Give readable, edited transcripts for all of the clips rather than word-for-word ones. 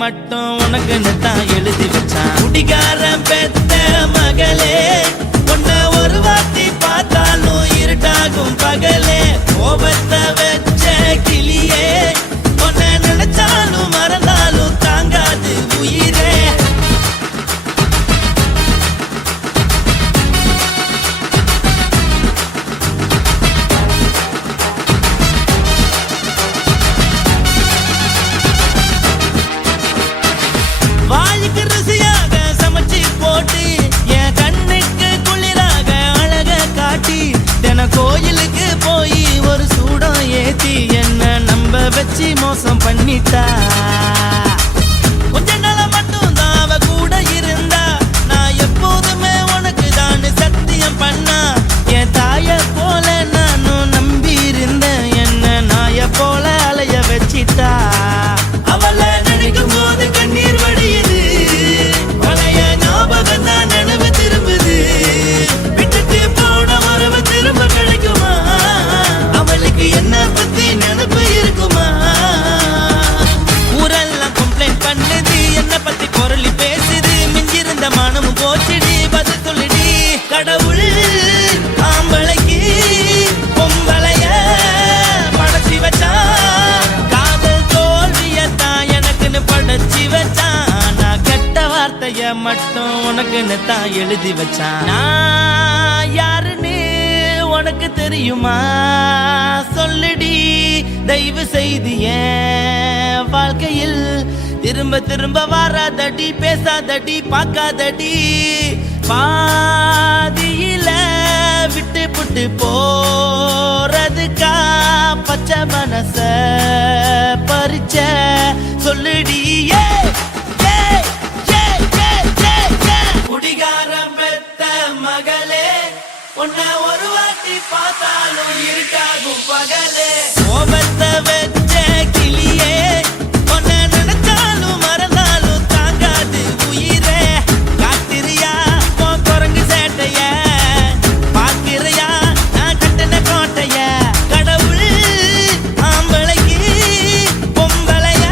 மட்டும் உனக்குன்னு தான் எழுதி வச்சான். குடிகாரன் பெத்த மகளே, உன்னை ஒரு வாட்டி பார்த்தாலும் இருட்டாகும் பகலே. கோபத்தை வச்ச கிளியே, உன்னை நினைச்சாலும் மறந்தாலும் தாங்காது உயிரே. வாய்க்கு ருசியாக சமைச்சு போட்டு என் கண்ணுக்கு குளிராக அழக காட்டி தின கோயிலுக்கு போய் ஒரு சூடம் ஏத்தி என்ன நம்ப வச்சு மோசம் பண்ணிட்டா. கொஞ்ச நாள மட்டும் தான் அவ கூட இருந்தா, நான் எப்போதுமே உனக்கு தான் சத்தியம் பண்ணா. என் தாய போல நானும் நம்பி இருந்தேன், என்ன நாய போல அலைய வச்சிட்டா. அவளை நினைக்கும் போது கண்ணீர் வடியுது, பழைய ஞாபகம் தான் நினைவு திரும்புது. விட்டுட்டு போன உறவு திரும்ப கிடைக்குமா? அவளுக்கு என்ன பத்தி நினைப்பு இருக்குமா? ஊரெல்லாம் கம்ப்ளைண்ட் பண்ணுது, என்ன பத்தி குரலி பேசுது. மிஞ்சிருந்த மனமும் போச்சுடி, பதில் சொல்லுடி. கடவுள் ஆம்பளைக்கு பொம்பளைய படைச்சி வச்சா, காதல் தோல்வியத்தான் எனக்குன்னு படைச்சி வச்சான். நான் கெட்ட வார்த்தைய மட்டும் உனக்குன்னு தான் எழுதி வச்சான். நான் யாருன்னு உனக்கு தெரியுமா? சொல்லுடி தயவு செய்து என் வாழ்க்கையில் திரும்ப திரும்ப வராதடி, பேசாதடி, பார்க்காதடி. பாதியில விட்டு புட்டு போறதுக்கா பச்சை மனச பறிச்ச சொல்லுடி. குடிகாரம் பெத்த மகளே, உன்னை ஒரு வாட்டி பார்த்தாலும் இருக்காகும் பகலே. கோபத்தை வச்ச கிளியே, உன்னை நினைச்சாலும் மறந்தாலும் தாங்காது உயிரே. காத்திரியா உன் குரங்கு சேட்டைய, பார்க்கிறியா நான் கட்டின கோட்டைய. கடவுள் ஆம்பளைக்கு பொம்பளைய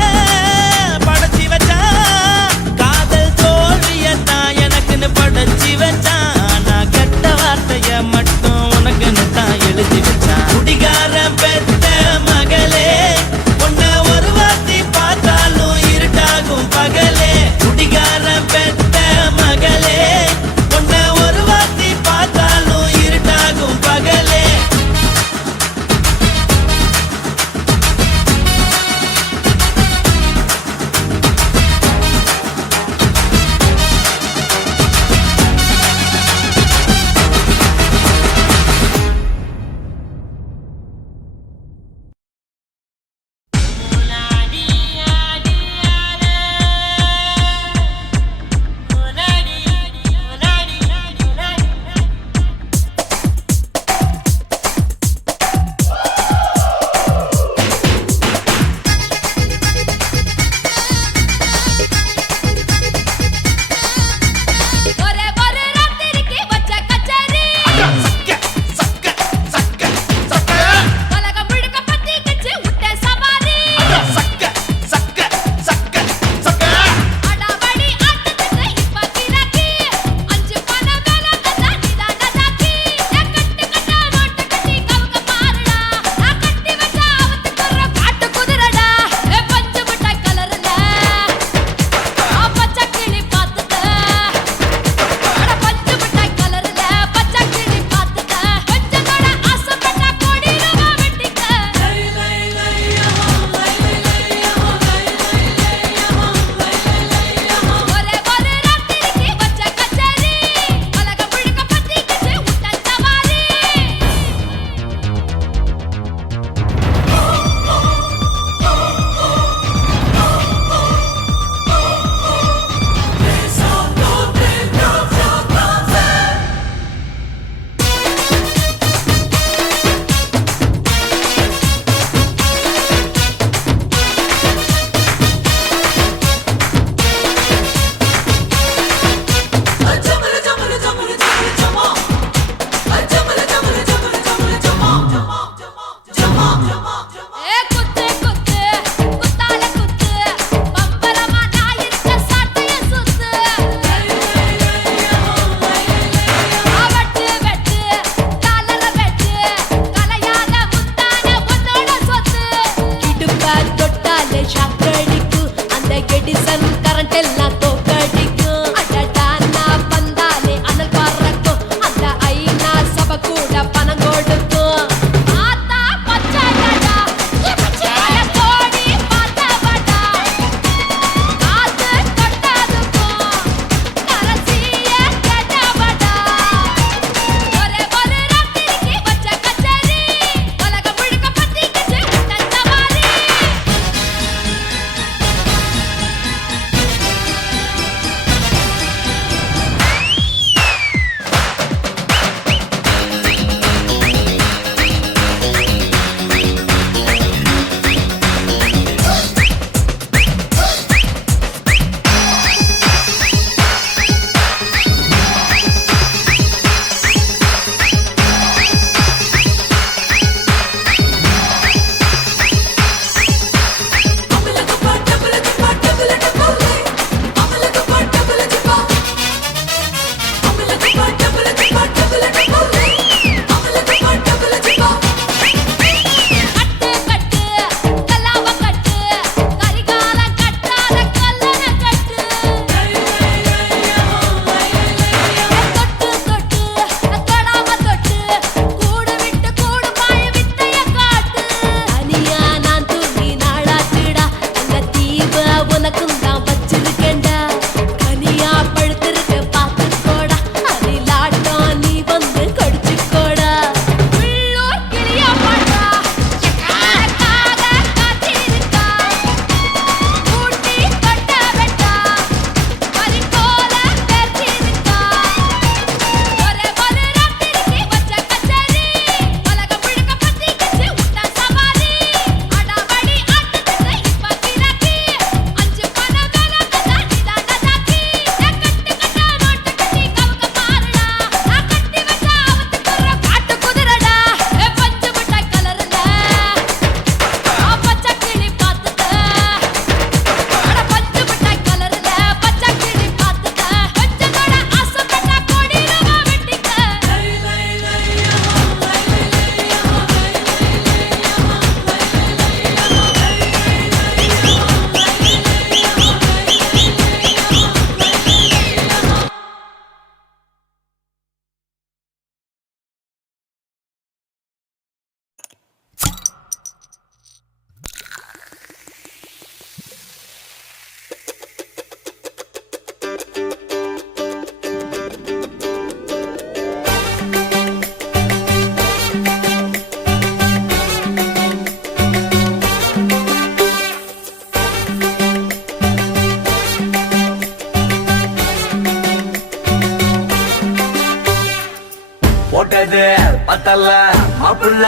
பத்தல்ல மாப்புள்ள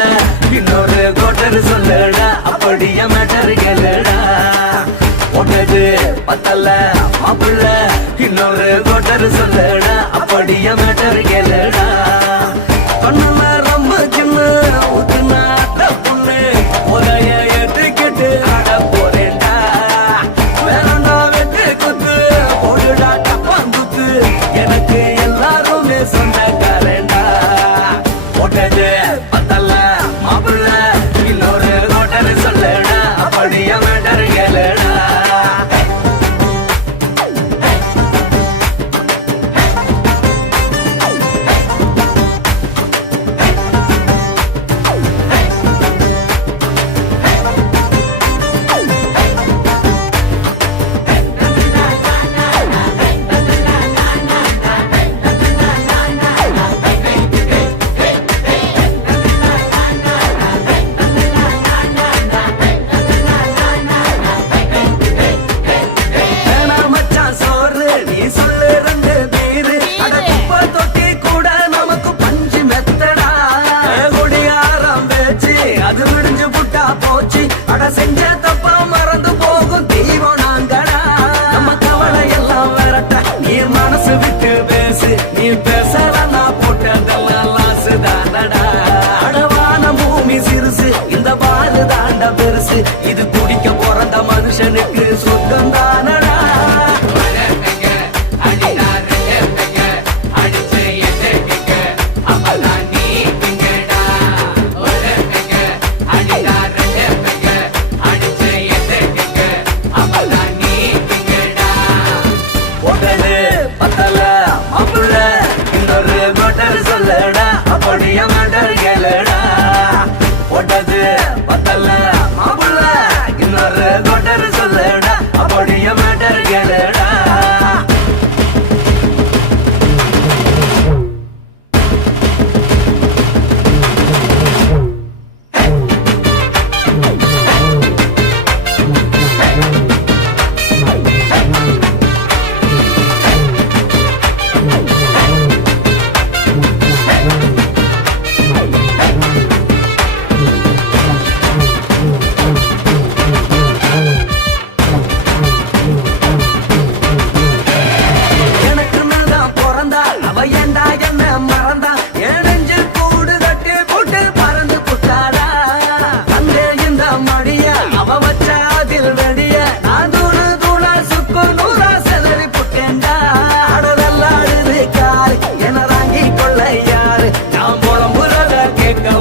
இன்னொரு கோட்டர் சொல்லுடா அப்படியே மேட்டர் கேளுடா ஒன்னது பத்தல்ல மாப்புள்ள இன்னொரு கோட்டர் சொல்லுடா அப்படியே மேட்டர் கேளுடா பண்ணல ரொம்ப சின்ன ஊத்துனா பொண்ணு உதய ஏத்துக்கிட்டு ஆட போறேன்டா வேறண்டா வெட்டு குத்து போடுடா டப்பாங்குத்து எனக்கு எல்லாருமே சொந்தக்காரன்டா போட்டது பத்தல்ல மாப்புள்ள இன்னொரு கோட்டர் சொல்லுடா அப்படியே மேட்டர் கேளுடா செஞ்ச தப்பா மறந்து போகும் தெய்வம் நாங்கடா நம்ம கவலை எல்லாம் விரட்ட நீ மனசு விட்டு பேசு நீ பேசலாம் நான் போட்டதெல்லாம் லாசு தானடா அடவான பூமி சிறுசு இந்த பாலு தாண்ட பெருசு இது குடிக்க பிறந்த மனுஷனுக்கு சொந்தம் தானடா சொல்லடா அப்படியே மேட்டர் கேளுடா போட்டது பத்தல்ல மாப்புள்ள இன்னொரு கோட்டர் சொல்லடா அப்படியே மேட்டர் கேளுடா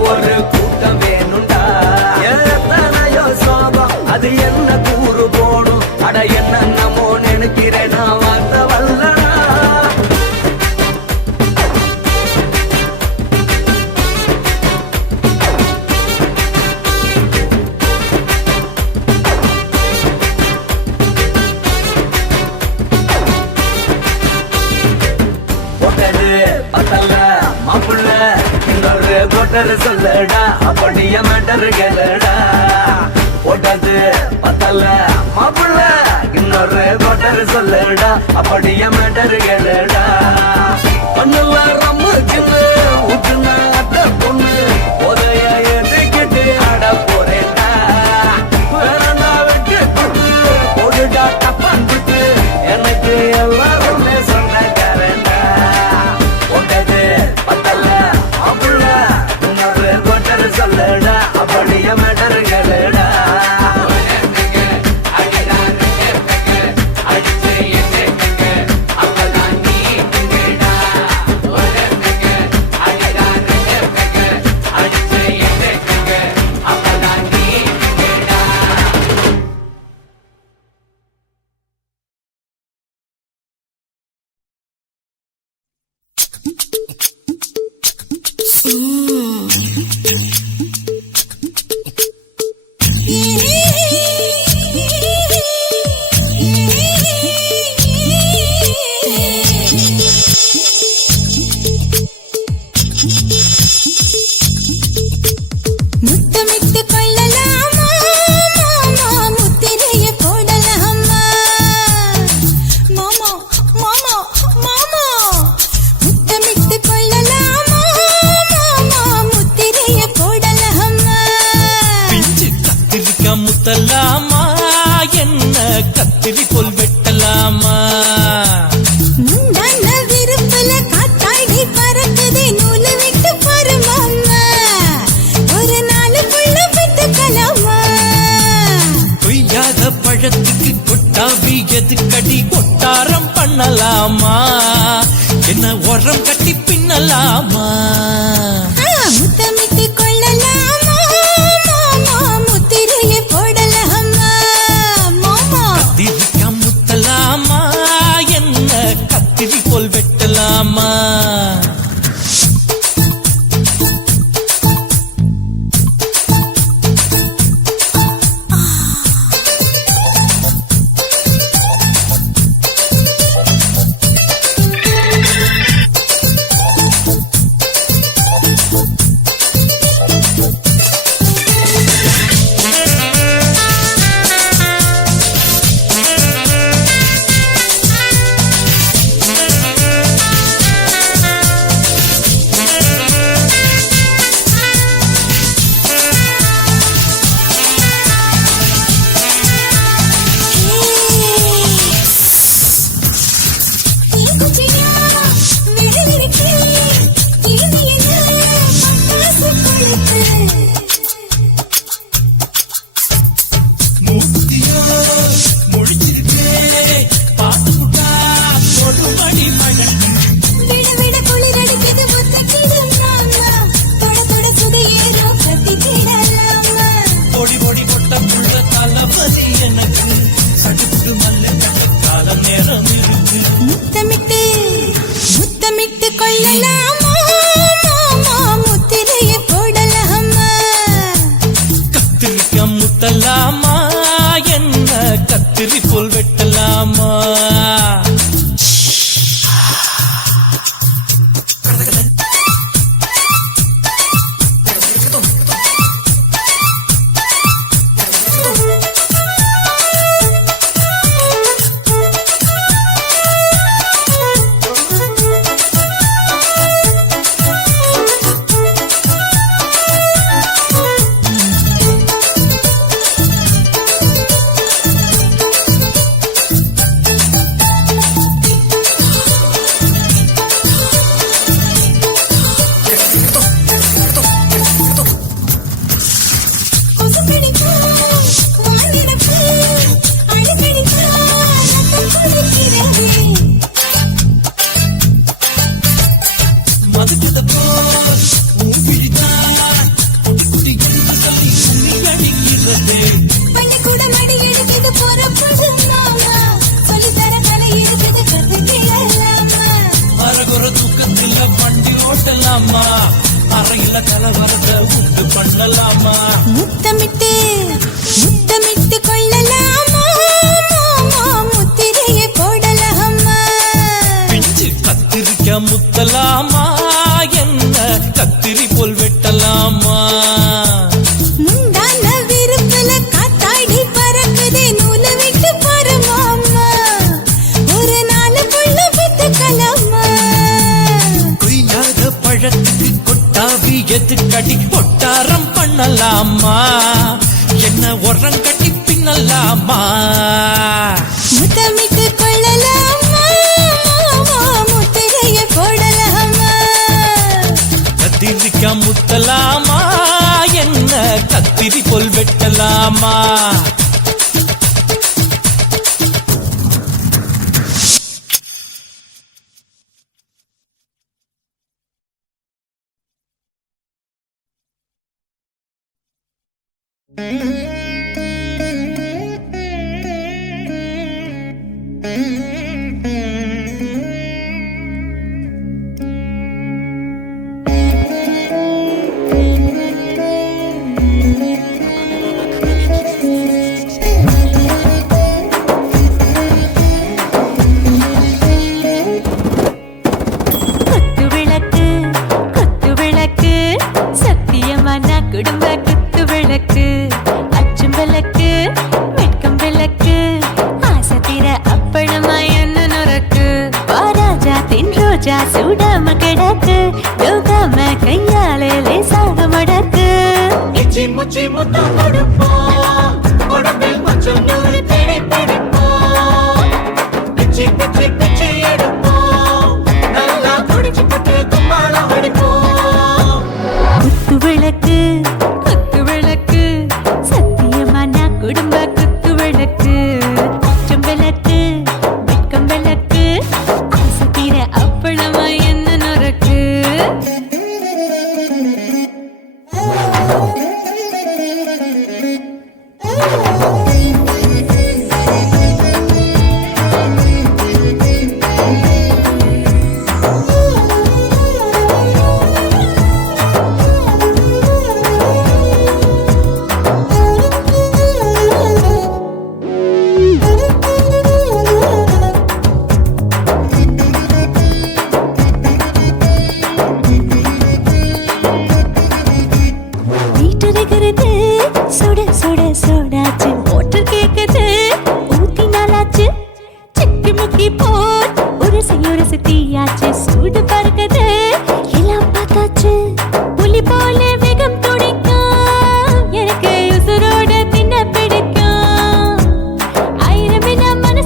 ஒரு கூட்டம் வேணுண்டா எத்தனையோ சோகம் அது என்ன கூறு போடும் அட என்னமோ நினைக்கிறேன் நான் வார்த்தை வல்லடா போட்டது பத்தல்ல மாப்புள்ள இன்னொரு கோட்டர் சொல்லடா அப்படியே மேட்டர் கேளுடா போட்டது பத்தல்ல மாப்புள்ள இன்னொரு கோட்டர் சொல்லடா அப்படியே மேட்டர் கேளுடா பண்ணல ரொம்ப சின்ன ஊத்துனா பொண்ணு உதய ஏத்துக்கிட்டு ஆட போறேன்டா வேறண்டா வெட்டு குத்து போடுடா டப்பாங்குத்து எனக்கு எல்லாருமே சொந்தக்காரன்டா போட்டது பத்தல்ல மாப்புள்ள இன்னொரு கோட்டர் சொல்லடா அப்படியே மேட்டர் கேளுடா அடிச்சு என்ன அப்பதான் நீ கொட்டாவி எதுக்கடி கொட்டாரம் பண்ணலாமா என்ன உரம் கட்டி பின்னலாமா முத்தமிட்டு கொள்ளலாமா மாமா முத்திரையை போடலாமா மாமா கத்திரிக்கா முத்தலாமா என்ன கத்திரி போல் வெட்டலாமா முத்தமிட்டு கொள்ளலாமா மாமா முத்திரையை போடலாமா கத்திரிக்கா முத்தலாமா என்ன கத்திரி போல் வெட்டலாமா அறையில கலவரத்தை உண்டு பண்ணலாமா முத்தமிட்டு முத்தமிட்டு கொள்ளலாமா மாமா முத்திரையை போடலாமா பிஞ்சு கத்திரிக்கா முத்தலாமா என்ன கத்திரி போல் வெட்டலாமா முந்தான விருப்பல காத்தாடி பறக்குதே நூலை விட்டு பாரு மாமா ஒரு நாளுக்குள்ள வித்துக்கலாமா கொய்யாத பழத்துக்கு கொட்டாவி எதுக்கடி கொட்டாரம் பண்ணலாமா என்ன உரம் கட்டி பின்னலாமா முத்தமிட்டு கொள்ளலாமா மாமா முத்திரையை போடலாமா கத்திரிக்கா முத்தலாமா என்ன கத்திரி போல் வெட்டலாமா ரோஜா சூடாம கிடக்கு யோகாம கையாலே லேசாக மடக்கு இச்சி முச்சி முத்தம் கொடுப்போம் உடம்பில் கொஞ்சம் நூறு தேடி பிடிப்போம் பிச்சி பிச்சி பிச்சி எடுப்போம் நல்லா குடிச்சு பட்டு கும்மாளம் அடிப்போம் குத்து விளக்கு சத்தியமான குடும்ப குத்து விளக்கு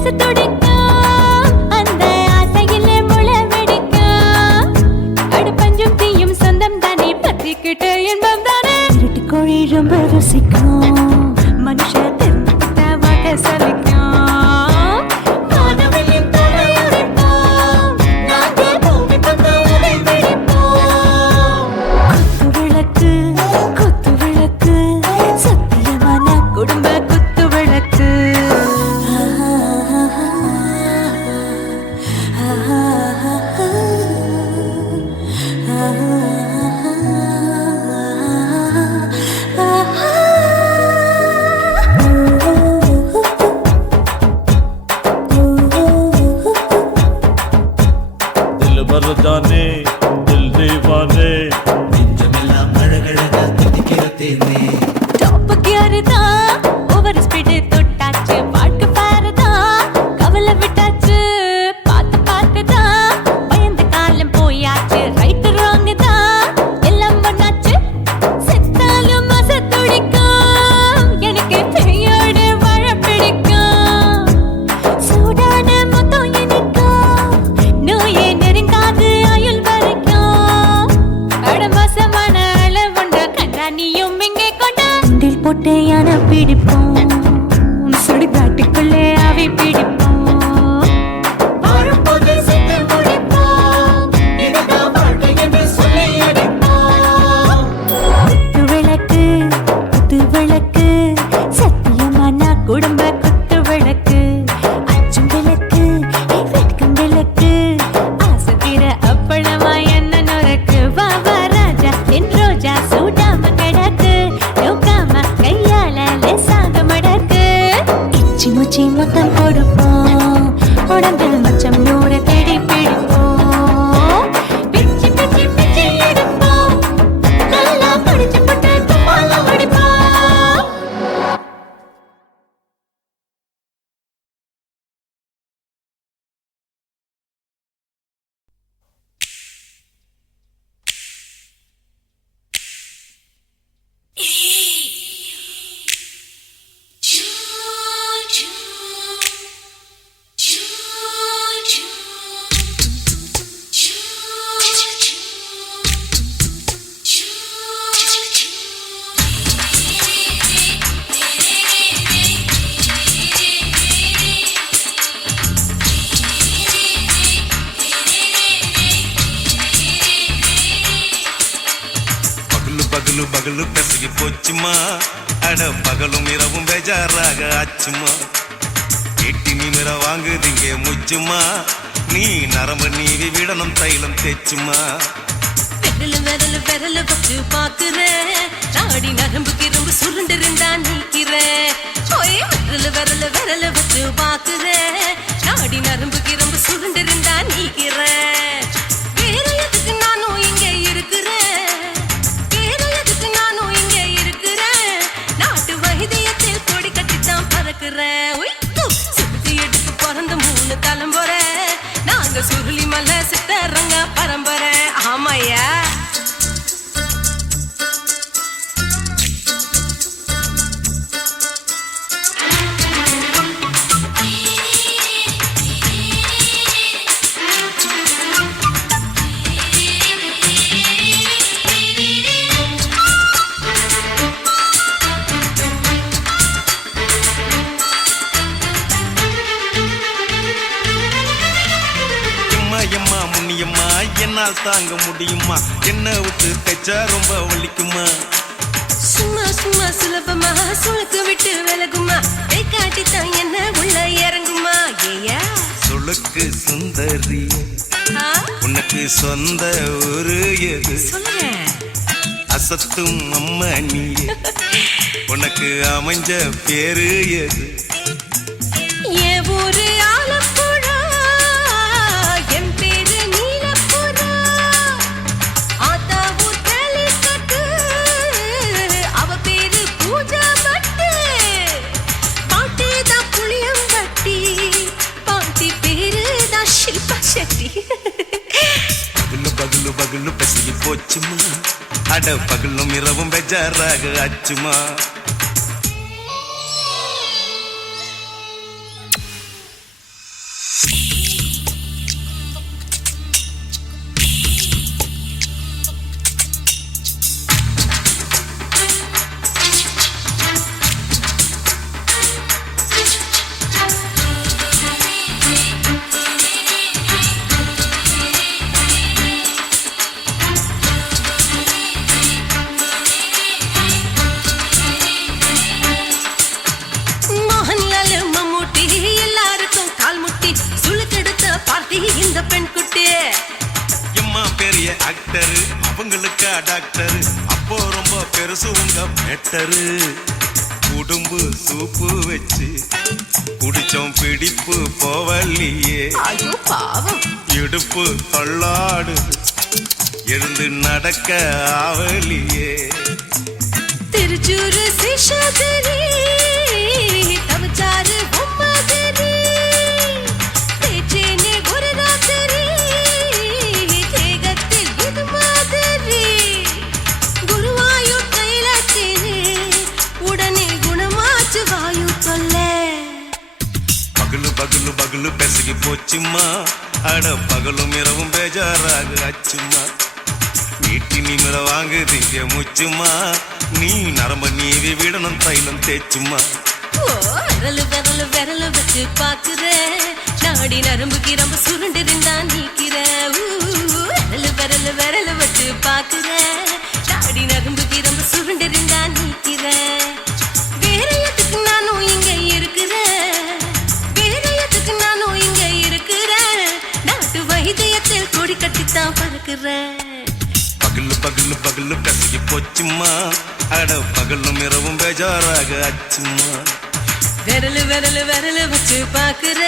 மனசு துடிக்கும் அந்த ஆசையிலே முளை வெடிக்கும் அடுப்பஞ்சும் தீயும் சொந்தம் தானே பத்திக்கிட்டு இன்பம் தானே இருட்டு கோழி ரொம்ப ருசிக்கும் மனுஷ தெரிஞ்சுக்கிட்ட வாக்க சலிக்கும் வானவெளியின் தலை உடைப்போம் நாங்க பூமி பந்து உதை வெடிப்போம் குத்து விளக்கு சத்தியமான குடும்ப குத்து விளக்கு दिल भर जाने दिल दीवाने நெஞ்சமெல்லாம் அழகழகா துடிக்கிறதேனே டாப் கியர் தான் ஓவர் ஸ்பீடு தொட்டாச்சு பாட்டு பாரு தான் கவலை விட்டாச்சு பார்த்து தான் பயந்து காலம் போயாச்சு ரைட் ராங் தான் எல்லாம் ஒண்ணாச்சு செத்தாலும் மச துடிக்கும் எனக்கு பெயோடு வாழ பிடிக்கும் சூடான மொத்தம் இனிக்கும் நோயே நெருங்காது ஆயுள் வரைக்கும் அடமோசமான அளவுண்ட கண்டா நீயும் இங்கே கொண்டா உண்டில் போட்டு யானை பிடிப்போம் சுடுகாட்டுக்குள்ளே அவை பிடிப்போம் வாழும்போது செத்து முடிப்போம் இதுதான் வாழ்க்கை என்று சொல்லி அடிப்போம் குத்து விளக்கு சத்தியமான குடும்ப குத்து விளக்கு அச்சும் விளக்கு வெட்கம் விளக்கு ஆசை தீர அப்பளமா என்ன நொறுக்கு வா வா ராஜா என் ரோஜா சூடாம கிடக்கு நோக்காம கையால லேசாக மடக்கு இச்சி முச்சி மொத்தம் கொடுப்போம் உடம்பில் மச்சம் நூற தேடி பிடிப்போம் பிச்சி பிச்சி பிச்சி எடுப்போம் நல்லா படிச்சு போட்டு துப்பால அடிப்போம் பகலு பகலு பெசகி போச்சுமா அட பகலும் இரவும் பேஜாராக ஆச்சுமா எட்டி நிமிர வாங்குதிங்க முச்சுமா நீ நரம்பு நீவி விடணும் தைலம் தேச்சுமா விரல வச்சு பாக்குறேன் நாடி நரம்பு கிரம்பு சுருண்டு இருந்தா நீக்கிறேன் விரல வச்சு பாக்குறேன் நாடி நரம்பு கிரம்பு சுருண்டு இருந்தா நீக்கிறேன் வேற எதுக்கு நானும் இங்க இருக்கிறேன் நாட்டு வைத்தியத்தில் கொடி கட்டித்தான் பறக்குறேன் சுத்தி எடுத்து பிறந்த 3 தலைமுறை நாங்க சுருளி மலை சித்தரங்க பரம்பரை ஆமையா எம்மா முன்னியம்மா என்னால் தாங்க முடியுமா என்ன விட்டு தைச்சா ரொம்ப வலிக்குமா சும்மா சும்மா சுலபமா சுளுக்கு விட்டு விலகுமா கை காட்டித்தான் என்ன உள்ள இறங்குமா ஏயா சுளுக்கு சுந்தரி உனக்கு சொந்த ஊரு எது சொல்றேன் அசத்தும் அம்மா நீ உனக்கு அமைஞ்ச பேரு எது என் ஊரு ஆலப்புழா என் பேரு நீலப்புறா ஆத்தா ஊர் கேலிக்கட்டு அவ பேரு பூஜா பட்டு பாட்டி தான் புளியம்பட்டி பாட்டி பேரு தான் ஷில்பா செட்டி பகலு பகலு பகலு பசிக்கு போச்சுமா அட பகலும் இரவும் பெஜாராக ஆச்சுமா இருக்கா டாக்டர் அப்போ ரொம்ப பெருசு உங்க மேட்டரு உடும்பு சூப்பு வச்சு குடிச்சோம் பிடிப்பு போவல்லையே ஐயோ பாவம் இடுப்பு தள்ளாடு எழுந்து நடக்க ஆவலியே திருச்சூரு சிஷாதிரி தவச்சாரு பொம்மாதிரி தேச்சேனே ஒரு ராத்திரி தேகத்தில் இது மாதிரி குருவாயூர் கைலாச்சேனே உடனே குணமாச்சு வாயு சொல்ல பகலு பகலு பகலு பெசகி போச்சுமா அட பகலும் இரவும் பேஜாராக ஆச்சுமா வீட்டி நீங்கள வாங்குதீங்க முச்சுமா நீ நரம்ப நீவி விடணும் தைலம் தேச்சுமா ஓ விரலு விரலு விரலு வச்சு பாக்குற நாடி நரம்பு கிரம்பு சுருண்டு இருந்தா நீக்கிற விரலு விரலு விரலு வச்சு பாக்குற நாடி நரம்பு கிரம்பு சுருண்டு இருந்தா நீக்கிற வேற எதுக்கு நானும் இங்க இருக்கிறேன் வேற எதுக்கு நானும் இங்க இருக்கிறேன் நாட்டு வைத்தியத்தில் கொடி கட்டித்தான் பறக்கிறேன் பகலு பகலு பகலு கசகி போச்சுமா அட பகலும் இரவும் பேஜாராக ஆச்சுமா விரலு விரலு விரலு வச்சு பாக்குற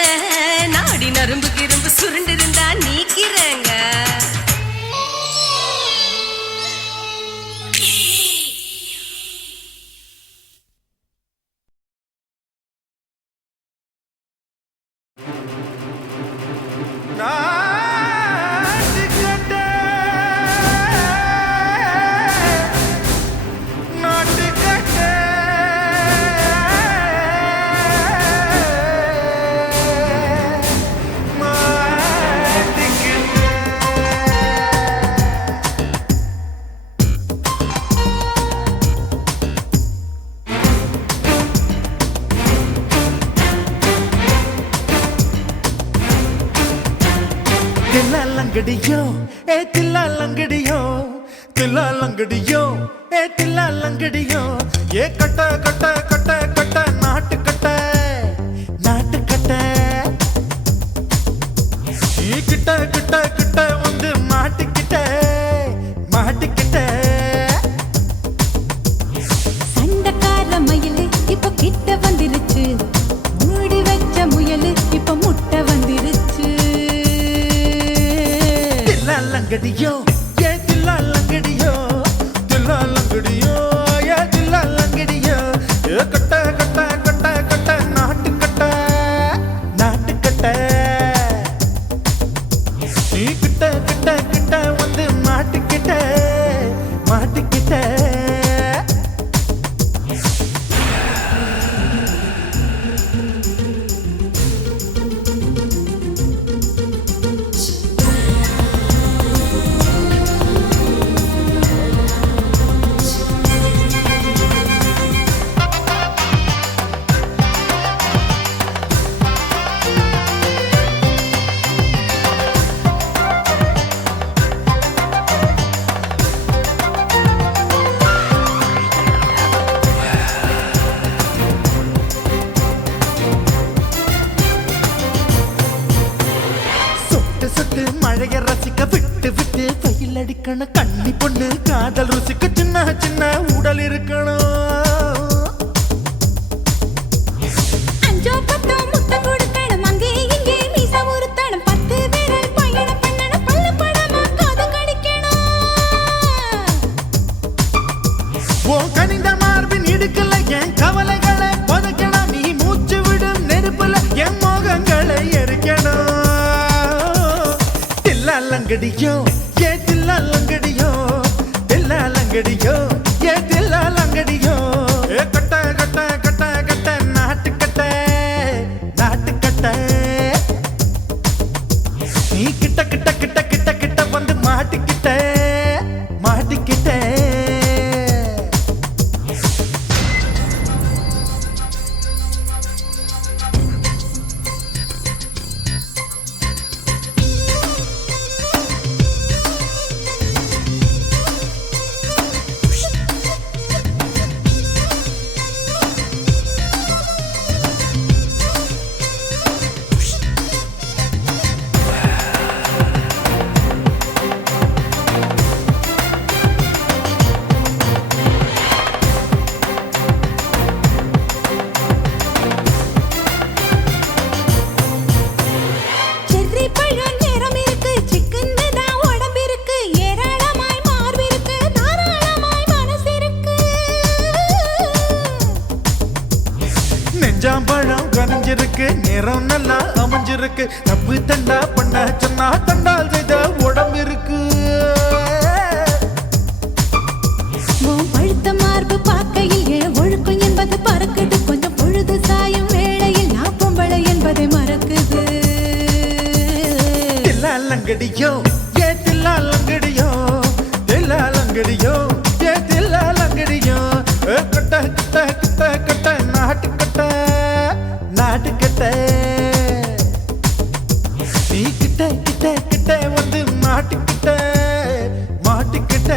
நாடி நரம்பு கிரம்பு சுருண்டு இருந்தா நீக்கிறேங்க தில்லாலங்கடியோ ஏ தில்லாலங்கடியோ தில்லாலங்கடியோ ஏ தில்லாலங்கடியோ ஏ கட்ட கட்ட கட்ட கட்ட நாட்டு கட்ட நாட்டு கட்ட நீ கிட்ட கிட்ட கிட்ட வந்து மாட்டிக்கிட்ட மாட்டிக்கிட்ட சண்டக்கார மயிலு இப்ப கிட்ட வந்துருச்சு மூடி வச்ச முயலு இப்ப முட்டை வந்துருச்சு தில்லாலங்கடியோ ஏ தில்லாலங்கடியோ தில்லாலங்கடியோ ஏ தில்லாலங்கடியோ ஏ கட்ட கட்ட கட்ட கட்ட நாட்டு கட்ட நாட்டு கட்ட நீ கிட்ட கிட்ட கிட்ட வந்து மாட்டிக்கிட்ட மாட்டிக்கிட்ட மழைய ரசிக்க விட்டு விட்டு வெயில் அடிக்கணும் கண்ணி பொண்ணு காதல் ருசிக்க சின்ன சின்ன உடல் இருக்கணும் அஞ்சோ பத்தோ முட்டை கொடுக்கணும் அங்கே இங்கே மீசா உருத்தணும் 10 விரல் பயணம் பண்ணணும் பல்ல படமா காது கடிக்கணும் ஓ கனிந்த மார்பின் இடுக்கல என் கவலைகளை புதைக்கணும் நீ மூச்சு விடும் நெருப்புல என் மோகங்களை எரிக்கணும் தில்லாலங்கடியோ ஏ தில்லாலங்கடியோ தில்லாலங்கடியோ ஏ தில்லாலங்கடியோ ஏ கட்ட கட்ட கட்ட கட்ட நாட்டு கட்ட நாட்டு கட்ட நீ கிட்ட கிட்ட கிட்ட கிட்ட கிட்ட வந்து மாட்டிக்கிட்ட மாட்டிக்கிட்ட இருக்கு. தப்பு தண்டா பண்ண சொன்னா தண்டால் செய்த உடம்பு இருக்கு. உன் பழுத்த மார்பு பார்க்கையில் என் ஒழுக்கம் என்பது பறக்குது. கொஞ்சம் பொழுது சாயும் வேளையில் நான் பொம்பளை என்பதை மறக்குது. தில்லாலங்கடியோ ஏ தில்லாலங்கடியோ, தில்லாலங்கடியோ ஏ தில்லாலங்கடியோ. கட்ட கட்ட கட்ட கட்ட நாட்டு கட்ட நாட்டு கட்ட. நீ கிட்ட கிட்ட கிட்ட வந்து மாட்டுக்கிட்ட மாட்டுக்கிட்ட.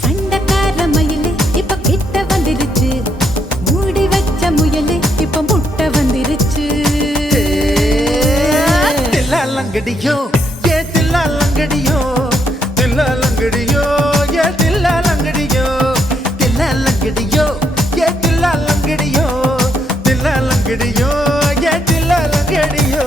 சண்டைக்கார மயிலு இப்ப கிட்ட வந்துருச்சு. மூடி வச்ச முயலு இப்ப முட்டை வந்துருச்சு. தில்லாலங்கடியோ ஏ தில்லாலங்கடியோ, தில்லாலங்கடியோ ஏ தில்லாலங்கடியோ. தில்லாலங்கடியோ ஏ தில்லாலங்கடியோ, தில்லாலங்கடியோ ஏ தில்லாலங்கடியோ.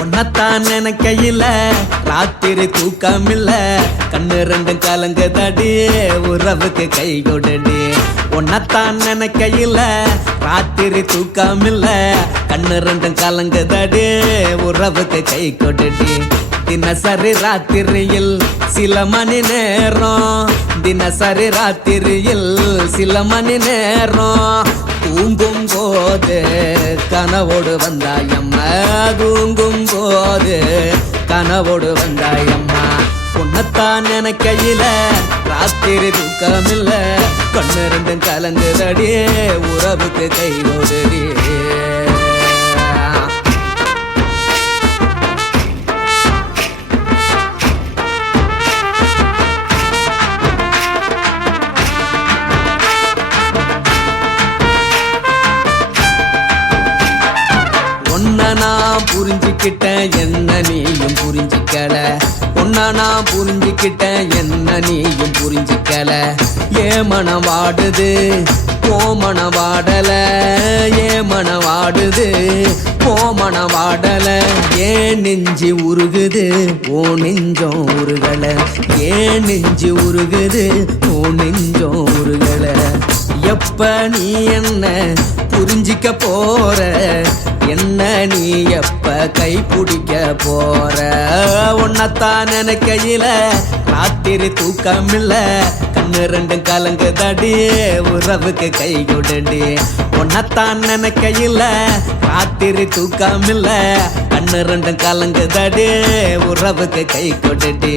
உன்னத்தான் நினைக்கையில ராத்திரி தூக்கமில்ல. கண்ணு ரெண்டும் கலங்குதடி உறவுக்கு கை கொடுடி. உன்னத்தான் நினைக்கையில ராத்திரி தூக்கமில்ல. கண்ணு ரெண்டும் கலங்குதடி உறவுக்கு கை கொடுடி. தினசரி ராத்திரியில் சில மணி நேரம், தினசரி ராத்திரியில் சில மணி நேரம். தூங்கும் போது கனவோடு வந்தாயம்மா, தூங்கும் போது கனவோடு வந்தாயம்மா. உன்னத்தான் நினைக்கையில ராத்திரி தூக்கமில்ல. கண்ணு ரெண்டும் கலங்குதடி உறவுக்கு கை ஓடுடி. நான் புரிஞ்சுக்கிட்டேன் என்ன நீயும் புரிஞ்சிக்கல. உன்ன நான் புரிஞ்சுக்கிட்டேன் என்ன நீயும் புரிஞ்சிக்கல. ஏ மனம் வாடுது ஓ மனம் வாடல, ஏ மனம் வாடுது ஓ மனம் வாடல. ஏன் நெஞ்சு உருகுது ஓ நெஞ்சம் உருகல, ஏன் நெஞ்சு உருகுது ஓ நெஞ்சம் உருகல. எப்ப நீ என்ன புரிஞ்சிக்க போற, என்ன நீ எப்ப கை பிடிக்க போற. உன்னத்தான் நினைக்கையில ராத்திரி தூக்கமில்ல. கண்ணு ரெண்டும் கலங்குதடி உறவுக்கு கை கொடுடி. உன்னத்தான் நினைக்கையில ராத்திரி தூக்கமில்ல. கண்ணு ரெண்டும் கலங்குதடி உறவுக்கு கை கொடுடி.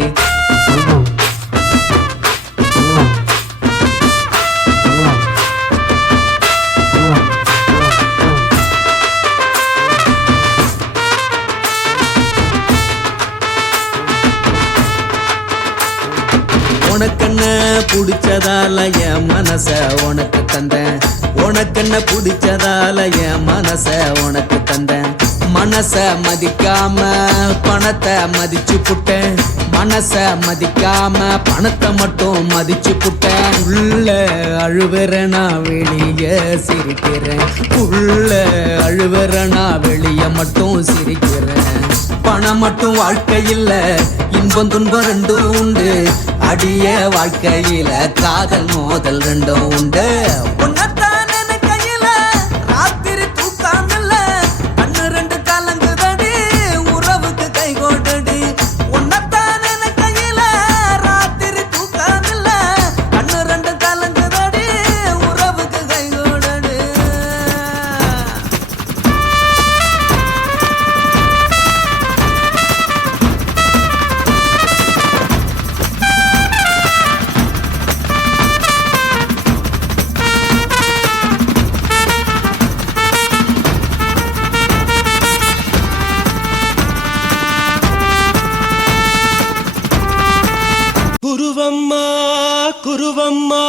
உனக்கென்ன பிடிச்சதால என் மனச உனக்கு தந்தேன், உனக்கென்ன பிடிச்சதால என் மனச உனக்கு தந்தேன். மனச மதிக்காம பணத்தை மதிச்சு புட்டேன், மனச மதிக்காம பணத்தை மட்டும் மதிச்சு புட்டேன். உள்ள அழுவுற நான் வெளிய சிரிக்கிறேன், உள்ள அழுவுற நான் வெளிய மட்டும் சிரிக்கிறேன். பணம் மட்டும் வாழ்க்கையில் இன்பம் துன்பம் ரெண்டும் உண்டு, அடிய வாழ்க்கையில காதல் மோதல் ரெண்டும் உண்டு. உன்னத்தான் நினைக்கையில ராத்திரி தூக்கமில்ல. கண்ணு ரெண்டு கலங்குதடி உறவுக்கு கை கொடுடி. உன்னத்தான் நினைக்கையில ராத்திரி தூக்கமில்ல. கண்ணு ரெண்டு கலங்குதடி உறவுக்கு கை கொடுடி. குருவம்மா குருவம்மா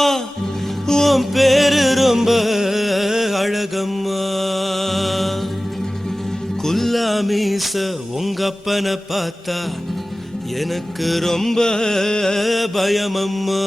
உன் பேரு ரொம்ப அழகம்மா குல்லாமீச உங்க அப்பனை பார்த்தா எனக்கு ரொம்ப பயமம்மா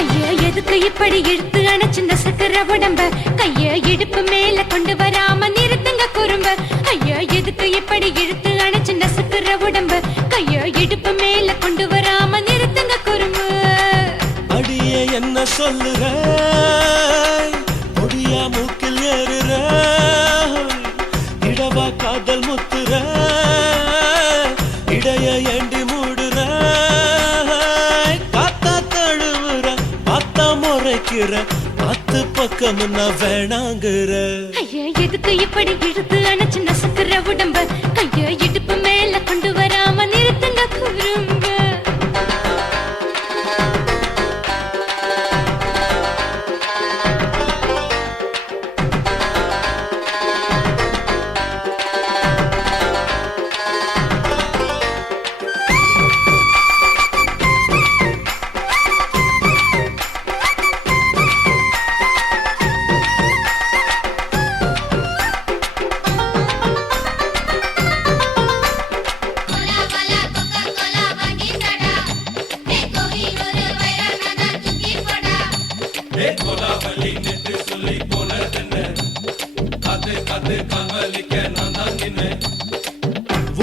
ஐயா எதுக்கு இப்படி இழுத்து அணைச்சு நசுக்கிற உடம்ப கைய இடுப்பு மேல கொண்டு வராம நிறுத்துங்க குறும்ப ஐயா எதுக்கு இப்படி இழுத்து அணைச்சு நசுக்கிற உடம்ப கைய இடுப்பு மேல கொண்டு வராம நிறுத்துங்க குறும்பு அடியே என்ன சொல்லுற முடியா மூக்கில் ஏறுற இடவா காதல் முத்துற இடைய ஏண்டி மூடுற காத்தா தழுவுற பார்த்தா முறைக்கிற பத்து பக்கம் நான் வேணாங்குற ஐயா எதுக்கு இப்படி இழுத்து அணைச்சு நசுக்கிற உடம்ப கைய இடுப்பு மேல கொண்டு வராம நிறுத்துங்க குறும்ப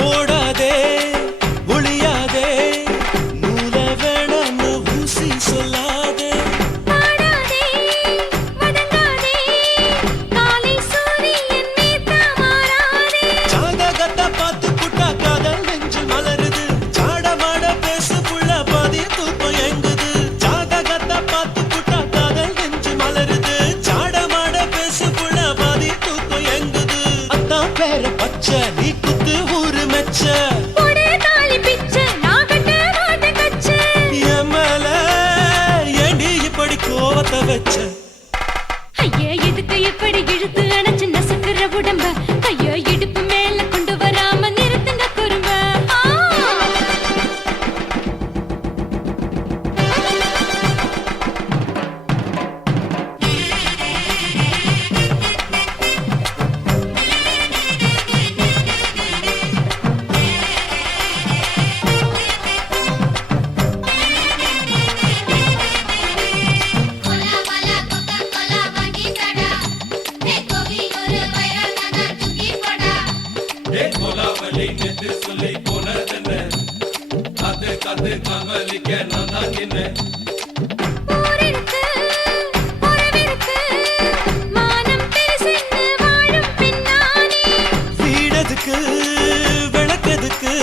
ஓடாதே ஒளியாதே நூல வேணான்னு ஊசி சொல்லாதே பாடாதே வதங்காதே காலை சூரியன் மீதா மாறாதே ஜாதகத்தை பார்த்து புட்டா காதல் நெஞ்சு மலருது சாடமாட பேசு புள்ள பாதி தூக்கம் எங்குது ஜாதகத்தை பார்த்து புட்டா காதல் நெஞ்சு மலருது சாடமாட பேசு புள்ள பாதி தூக்கம் எங்குது அத்தான் பேர பச்சை நீ குத்து ஊரு மெச்ச போடே தாலி பிச்சை நான் கட்ட மாட்ட கச்சை என் மேல ஏண்டி இப்படி கோவத்தை வச்ச ஐயா எதுக்கு இப்படி இழுத்து அணைச்சு நசுக்கிற உடம்ப கைய இடுப்பு மேல கொண்டு வராம நிறுத்துங்க குறும்ப ஊரிருக்கு உறவிருக்கு மானம் பெருசென்று வாழும் பின்னானே வீடதுக்கு விளக்கதுக்கு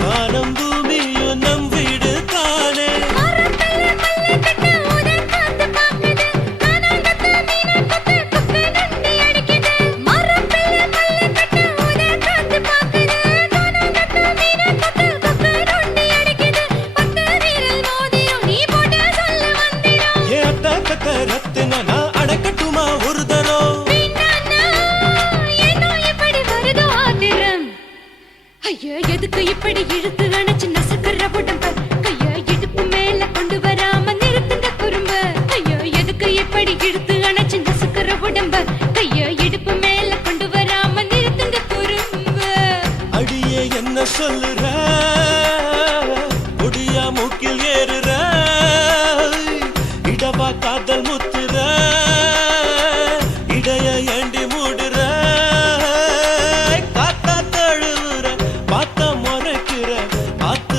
வானம் பூமியும் நம் வீடு தானே மரத்துல மல்லு கட்டு உதன் காத்து பாக்குது கானாங்கத்து மீன கொத்து குக்கு நண்டி அடிக்குது மரத்துல மல்லு கட்டு உதன் காத்து பாக்குது கானாங்கத்து மீன கொத்து குக்கு நண்டி அடிக்குது பத்து வீரல் மோதிரம் நீ போட்டு சொல்ல வந்திரும் ஏத்த கத்த ரத்தின நான் அடக்கட்டுமா ஒரு தரம் வீணானா ஏனோ இப்படி வருதோ ஆத்திரம் ஐயா எதுக்கு இப்படி இழுத்து அணைச்சு நசுக்கிற உடம்ப கைய இடுப்பு மேல கொண்டு வராம நிறுத்துங்க குறும்ப ஐயா எதுக்கு இப்படி இழுத்து அணைச்சு நசுக்கிற உடம்ப கைய இடுப்பு மேல கொண்டு வராம நிறுத்துங்க குறும்ப அடியே என்ன சொல்லுற முடியா மூக்கில் ஏறுற இடவா காதல் முத்துற இடைய ஏண்டி மூடுற காத்தா தழுவுற பார்த்த முறைக்கிற பார்த்து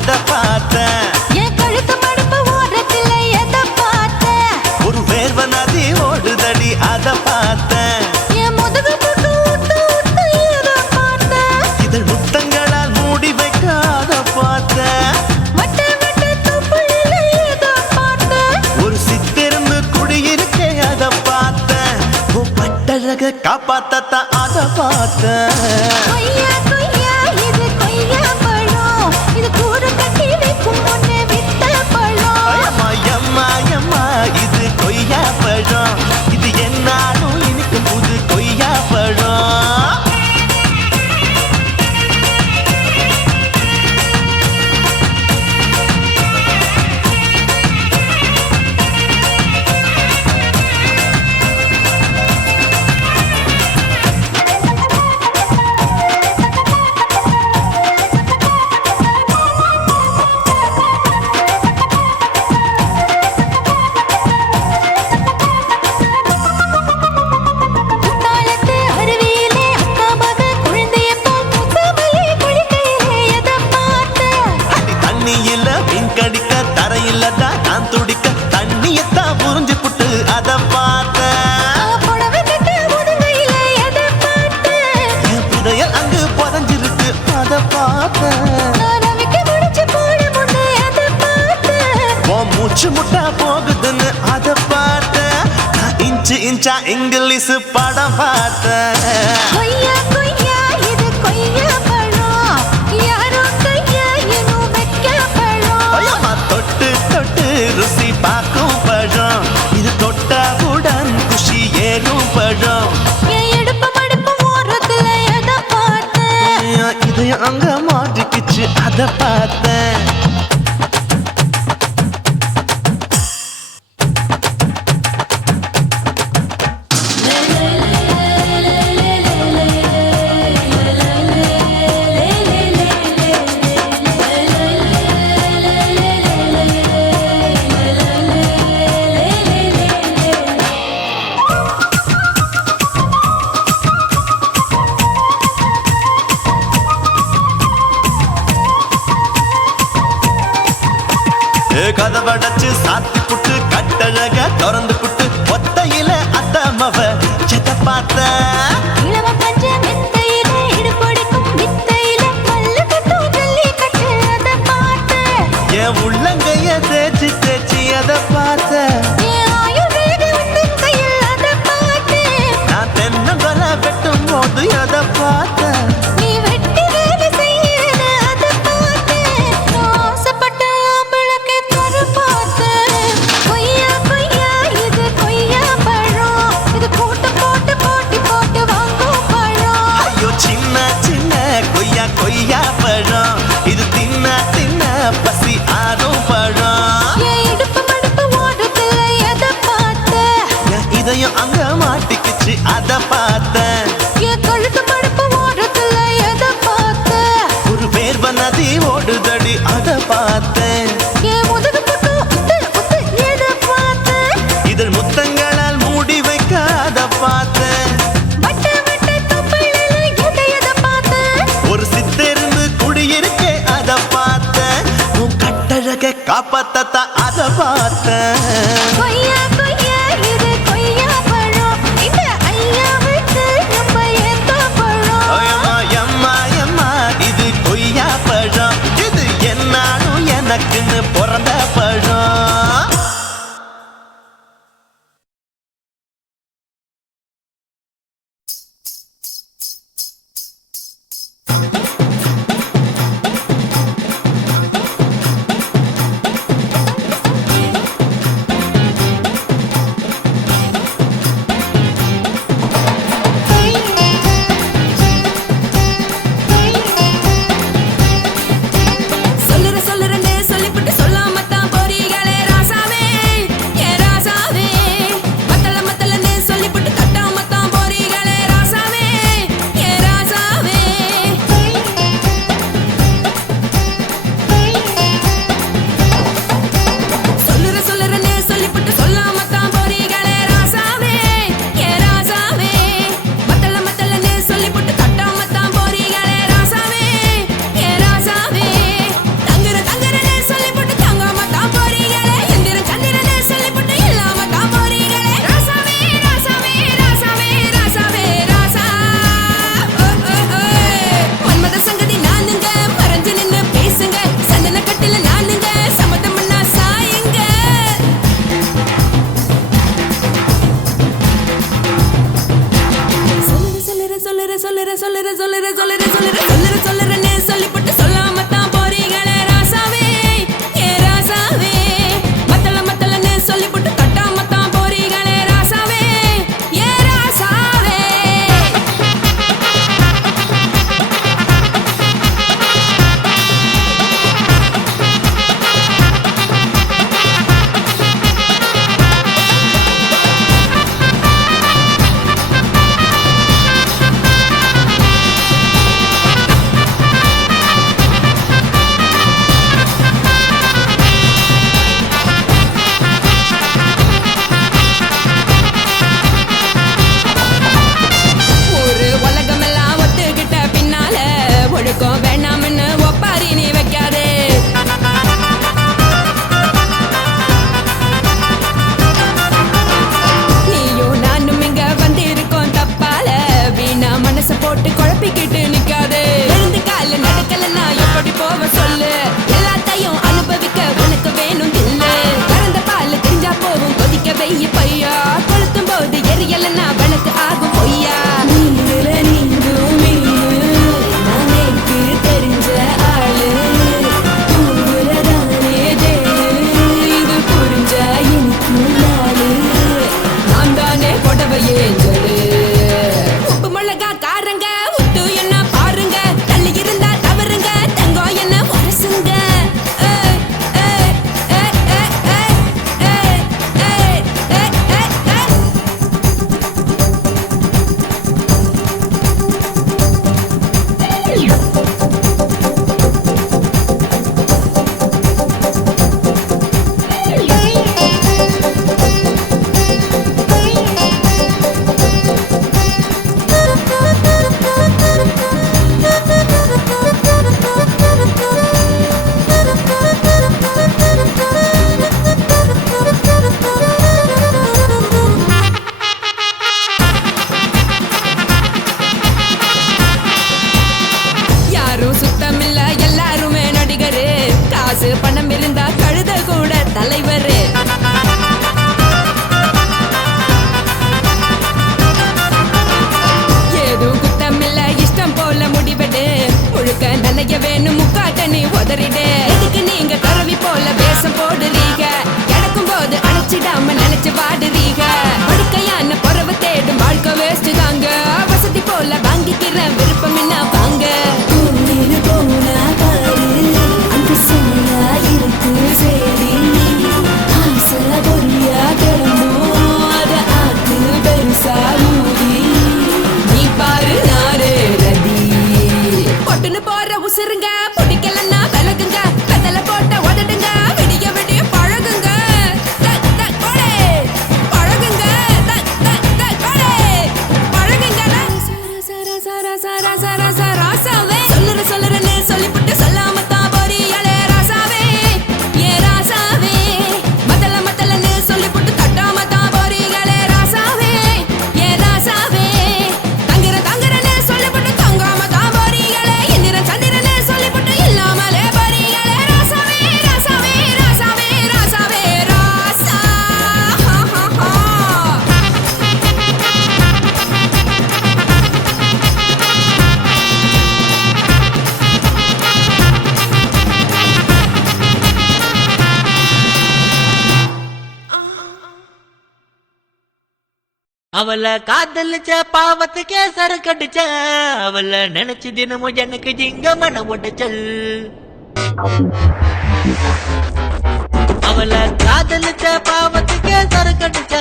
அத பார்த்தேன். என் கழுத்து மடுப்பு ஓரத்துல எதை பார்த்தேன்? ஒரு வேர்வ நதி ஓடுதடி அத பார்த்தேன். என் முதுகு புட்டு ஊத்து ஊத்து எதை பார்த்தேன்? இதழ் முத்தங்களால் மூடி வைக்க அத பார்த்தேன். வட்ட வட்ட தொப்புளில எதை பார்த்தேன்? ஒரு சித்திரம்பு குடியிருக்கே அத பார்த்தேன். உன் பட்டழக காப்பாத்தத்தான் அத பார்த்தேன். கொய்யா கொய்யா இது கொய்யா பழம், இது கூறு கட்டி வைக்கும் முன்னே வித்த பழம். அம்மா எம்மா எம்மா இது கொய்யா பழம். இது என்னாலும் இனிக்கும் புது கொய்யா பழம். குத்தாலத்து அருவியிலே அக்கா மக குழந்தைய போல் முகமையே குளிக்கையிலே எதை பார்த்தேன்? அடி தண்ணியில மீன் கடிக்க தரையில தான் நான் துடிக்க தண்ணியத்தான் புரிஞ்சு புட்டு அத பார்த்தேன். புடவை கட்ட முதுகையில எதை பார்த்தேன்? என் புதையல் அங்கு புதஞ்சிருக்கு அத பார்த்தேன். நான் ரவிக்கு முடிச்சு போட முன்னே எதை பார்த்தேன்? உன் மூச்சு முட்டா போகுதுன்னு அத பார்த்தேன். நான் இன்ச்சு இன்ச்சா இங்கிலீஷ் படம் பார்த்தேன். கொய்யா கொய்யா இது கொய்யா பழம், யாரோ கையா இன்னும் வைக்க பழம். ஐயம்மா தொட்டு தொட்டு ருசி பார்க்கும் பழம். இது தொட்டவுடன் குஷி ஏறும் பழம். என் இடுப்பு மடுப்பு ஓரத்துல எதை பார்த்தேன்? என் இதயம் அங்க மாட்டிக்கிச்சு அத பார்த்தேன். கதவடைச்சு சாத்தி புட்டு கட்டழக திறந்து புட்டு ஒத்தையில அத்தமவ செத்த பார்த்தேன். இளவ பஞ்ச மெத்தையில இடுப்பொடிக்கும் வித்தையில பல்லு கட்டும் ஜல்லிக்கட்டு அதை பார்த்தேன். என் உள்ளங்கைய தேய்ச்சி தேய்ச்சி அத பார்த்தேன். என் ஆயுர்வேத உந்தன் கையில் அதை பார்த்தேன். நான் தென்னங்கொலை வெட்டும் போது அத பார்த்தேன். நீ வெட்டி வேலை செய்யறது அதை பார்த்தேன். நான் ஆசைப்பட்ட ஆம்பளுக்கு தர பார்த்தேன். கொய்யா கொய்யா இது கொய்யா பழம், இது கூட்டு போட்டு போட்டி போட்டு வாங்கும் பழம். ஐயோ சின்ன சின்ன கொய்யா கொய்யா பழம். இது தின்ன தின்ன பசி ஆறும் பழம். என் இடுப்பு மடுப்பு ஓரத்துல எதை பார்த்தேன்? என் இதயம் அங்க மாட்டிக்கிச்சு அத பார்த்தேன். என் கழுத்து மடுப்பு ஓரத்துல எதை பார்த்தேன்? ஒரு வேர்வ நதி ஓடுதடி அத பார்த்தேன். என் முதுகு புட்டு உத்து உத்து எதை பார்த்தேன்? இதழ் முத்தங்களால் மூடி வைக்க அத பார்த்தேன். வட்ட வட்ட தொப்புளில எதை பார்த்தேன்? ஒரு சித்தெரும்பு குடியிருக்கே அத பார்த்தேன். உன் கட்டழக காப்பாத்தத்தான் அத பார்த்தேன். கொய்யா கொய்யா இது கொய்யா பழம், இந்த ஐயாவுக்கு நம்ம ஏத்த பழம். ஐயம்மா எம்மா எம்மா இது கொய்யா பழம். இது என்னாலும் எனக்குன்னு பிறந்த பழம். சொல்லுறேன்னு சொல்லிப்பட்டு சொல்லாம தான் போறீங்களே ராசாவே ஏ ராசாவே மத்தளன்னு சொல்லிப்பட்டு தட்டாம தான் போறீங்களே ராசாவே ஏ ராசாவே வேணாம்னு ஒப்பாரி நீ வைக்காதே நீயும் நானும் இங்க வந்து இருக்கோம் தப்பால வீணா மனச போட்டு குழப்பிக்கிட்டு நிக்காதே எழுந்து கால நடக்கலன்னா எப்படி போவ சொல்லு எல்லாத்தையும் அனுபவிக்க உனக்கு வேணும் இல்ல கறந்த பால் தெரிஞ்சா போகும் கொதிக்க வெய்ய பையா கொளுத்தும் போது எரியலன்னா வழக்கு ஆகும் பொய்யா உப்பு மிளகா காரங்க உத்து என்ன பாருங்க தள்ளி இருந்தா தவறுங்க தங்கம் என்ன வரசுங்க சுத்தமில்ல எல்லாருமே நடிகரு காசு பணம் இருந்தா கழுத கூட தலைவரு ஏதும் குத்தமில்ல இஷ்டம் போல முடிவெடு முழுக்க நனைய வேணும் முக்காட்ட நீ உதறிடு எதுக்கு நீங்க கரவி போல வேஷம் போடுறீங்க கிடக்கும் போது அணைச்சிடாம நினைச்சு வாடுறீங்க படுக்கையான பொறவை தேடும் வாழ்க்கை வேஸ்ட் தாங்க வசதி போல வாங்கிக்கிற விருப்பம் என்ன வாங்க நீ பாரு நாரே ரதி பொட்டுன்னு போற உசுருங்க பிடிக்கலன்னா விலகுங்க கதல போட்ட உதடுங்க விடிய விடிய பழகுங்க பழகுங்க பழகுங்க ராசாவே சொல்லுறேன்னு சொல்லிவிட்டு சொல்லாம தான் போறியாளே ராசாவே ஏ ராசாவே மத்தளன்னு சொல்லிவிட்டு தட்டாம தான் போறீங்களே ராசாவே ஏ ராசாவே தங்குறேன்னு சொல்லிவிட்டு தங்காம தான் போறீங்களே இந்திரன் சந்திரன்னு சொல்லிவிட்டு இல்லாமலே போறீங்களே ராசாவே ராசாவே ராசாவே ராசாவே ராசா அவளை காதலிச்ச பாவத்துக்கே சரக்கடிச்ச அவளை நினைச்சு தினமும் எனக்கு ஜிங்க மன உடைச்சல் அவளை காதலிச்ச பாவத்துக்கே சரக்கடிச்ச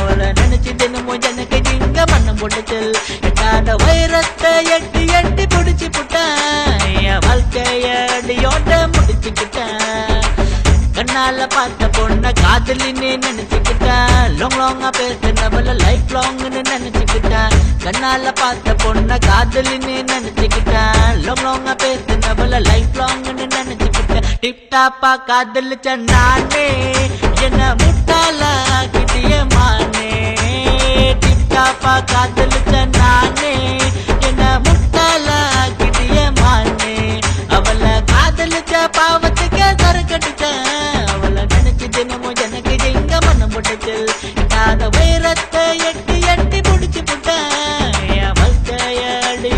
அவளை நினைச்சு தினமும் எனக்கு ஜிங்க மன உடைச்சல் எட்டாத வைரத்தை எட்டி எட்டி புடிச்சு புட்டேன் என் வாழ்க்கைய அடியோட முடிச்சுக்கிட்டேன் கண்ணால பார்த்த பொண்ண காதலின்னு நினைச்சுக்கிட்டேன் லாங்கா பேசினவள லைஃப் லாங்னு நினைச்சுக்கிட்டேன் கண்ணால பார்த்த பொண்ண காதலின்னு நினைச்சுக்கிட்டேன் லாங்கா பேசினவள லைஃப் லாங்னு நினைச்சுக்கிட்டேன் டிப்டாப்பா காதலிச்ச நானே என்ன முட்டாள கிட்டிய மானே டிப்டாப்பா காதலிச்ச நானே என்ன முட்டாள கிட்டிய மானே அவளை காதலிச்ச பாவத்துக்கே சரக்கடிச்சேன் அவளை நினைச்சு தினமும் எனக்கு எங்க மனம் முடைச்சல் வைரத்தை எட்டி எட்டி முடிச்சு புட்டேன் என் வாழ்க்கைய அடி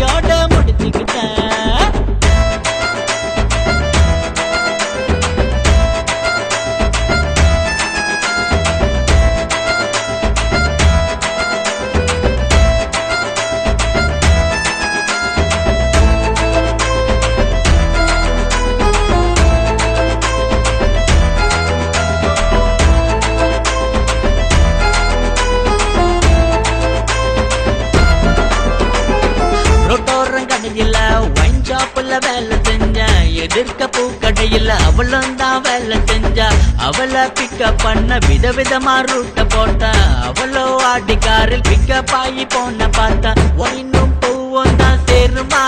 வேலை செஞ்சா எதிர்க்க பூக்கடையில் அவளும் தான் வேலை செஞ்சா அவளை பிக்கப் பண்ண விதவிதமா ரூட்ட போட்டா அவளோ ஆடிக்காரில் பிக்கப் ஆகி போன பார்த்தா ஒன்னும் பூவும் தான் சேருமா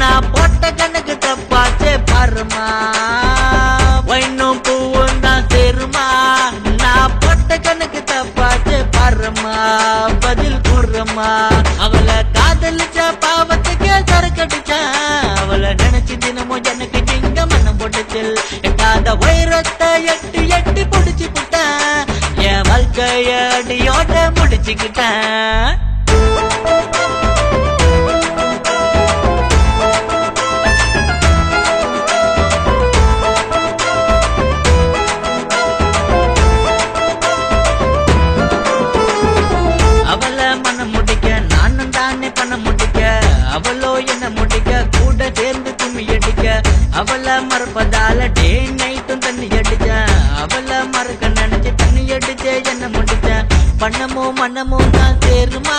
நான் போட்ட கணக்கு தப்பாச்சே பாருமா ஒன்னும் பூவும் தான் சேருமா நான் போட்ட கணக்கு தப்பாச்சே பாருமா பதில் கூறுமா அவளை காதலிச்ச பாவத்துக்கு சரக்கடிச்சா அவளை நினைச்சு தினமும் எனக்கு இங்க மனம் போட்டுச்சில் எட்டாத வைரத்தை எட்டி எட்டி புடிச்சு புட்டேன் என் வாழ்க்கைய அடியோட முடிச்சுக்கிட்டேன் அவளை மனம் முடிக்க நானும் தானே பண்ண முடிக்க அவளோ என்ன முடிக்க கூட சேர்ந்து கும்மி அடிக்க அவளை மறப்பதால டே நைட்டும் தண்ணி அடிச்ச அவளை மறக்க நினைச்சு தண்ணி அடிச்ச என்ன முடிச்ச பண்ணமோ மனமோ தான் சேருமா